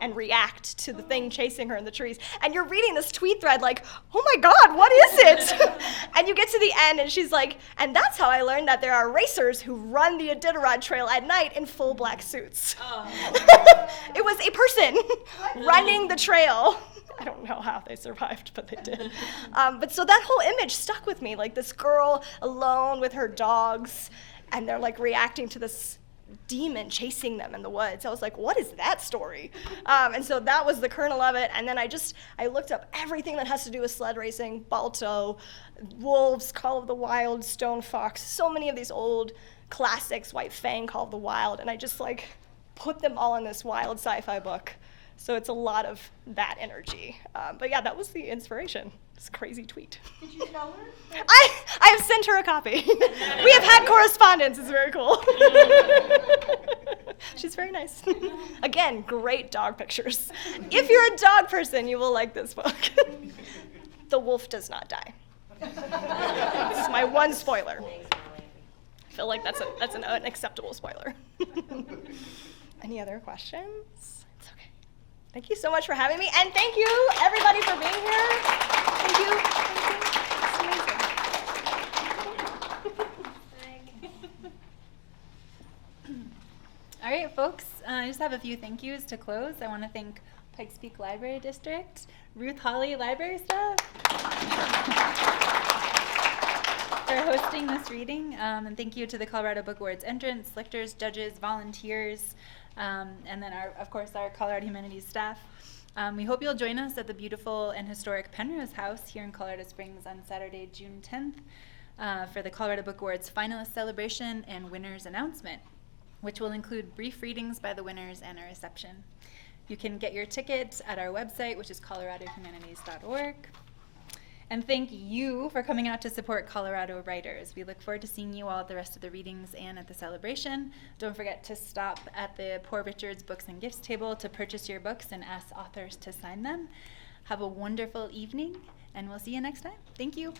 and react to the thing chasing her in the trees. And you're reading this tweet thread like, oh my God, what is it? And you get to the end and she's like, and that's how I learned that there are racers who run the Iditarod Trail at night in full black suits. Oh. It was a person running the trail. I don't know how they survived, but they did. But so that whole image stuck with me, like this girl alone with her dogs, and they're like reacting to this demon chasing them in the woods. I was like, what is that story? And so that was the kernel of it. And then I looked up everything that has to do with sled racing, Balto, wolves, Call of the Wild, Stone Fox, so many of these old classics, White Fang, Call of the Wild, and I just like put them all in this wild sci-fi book. So it's a lot of that energy. But yeah, that was the inspiration. This crazy tweet. Did you tell her? I have sent her a copy. We have had correspondence. It's very cool. She's very nice. Again, great dog pictures. If you're a dog person, you will like this book. The wolf does not die. This is my one spoiler. I feel like that's an unacceptable spoiler. Any other questions? It's okay. Thank you so much for having me, and thank you everybody for being here. Thank you. It's amazing. All right, folks, I just have a few thank yous to close. I want to thank Pikes Peak Library District, Ruth Holly Library staff for hosting this reading, and thank you to the Colorado Book Awards entrants, lectors, judges, volunteers, and then of course our Colorado Humanities staff. We hope you'll join us at the beautiful and historic Penrose House here in Colorado Springs on Saturday, June 10th for the Colorado Book Awards finalist celebration and winners announcement, which will include brief readings by the winners and a reception. You can get your tickets at our website, which is coloradohumanities.org. And thank you for coming out to support Colorado writers. We look forward to seeing you all at the rest of the readings and at the celebration. Don't forget to stop at the Poor Richard's Books and Gifts table to purchase your books and ask authors to sign them. Have a wonderful evening, and we'll see you next time. Thank you.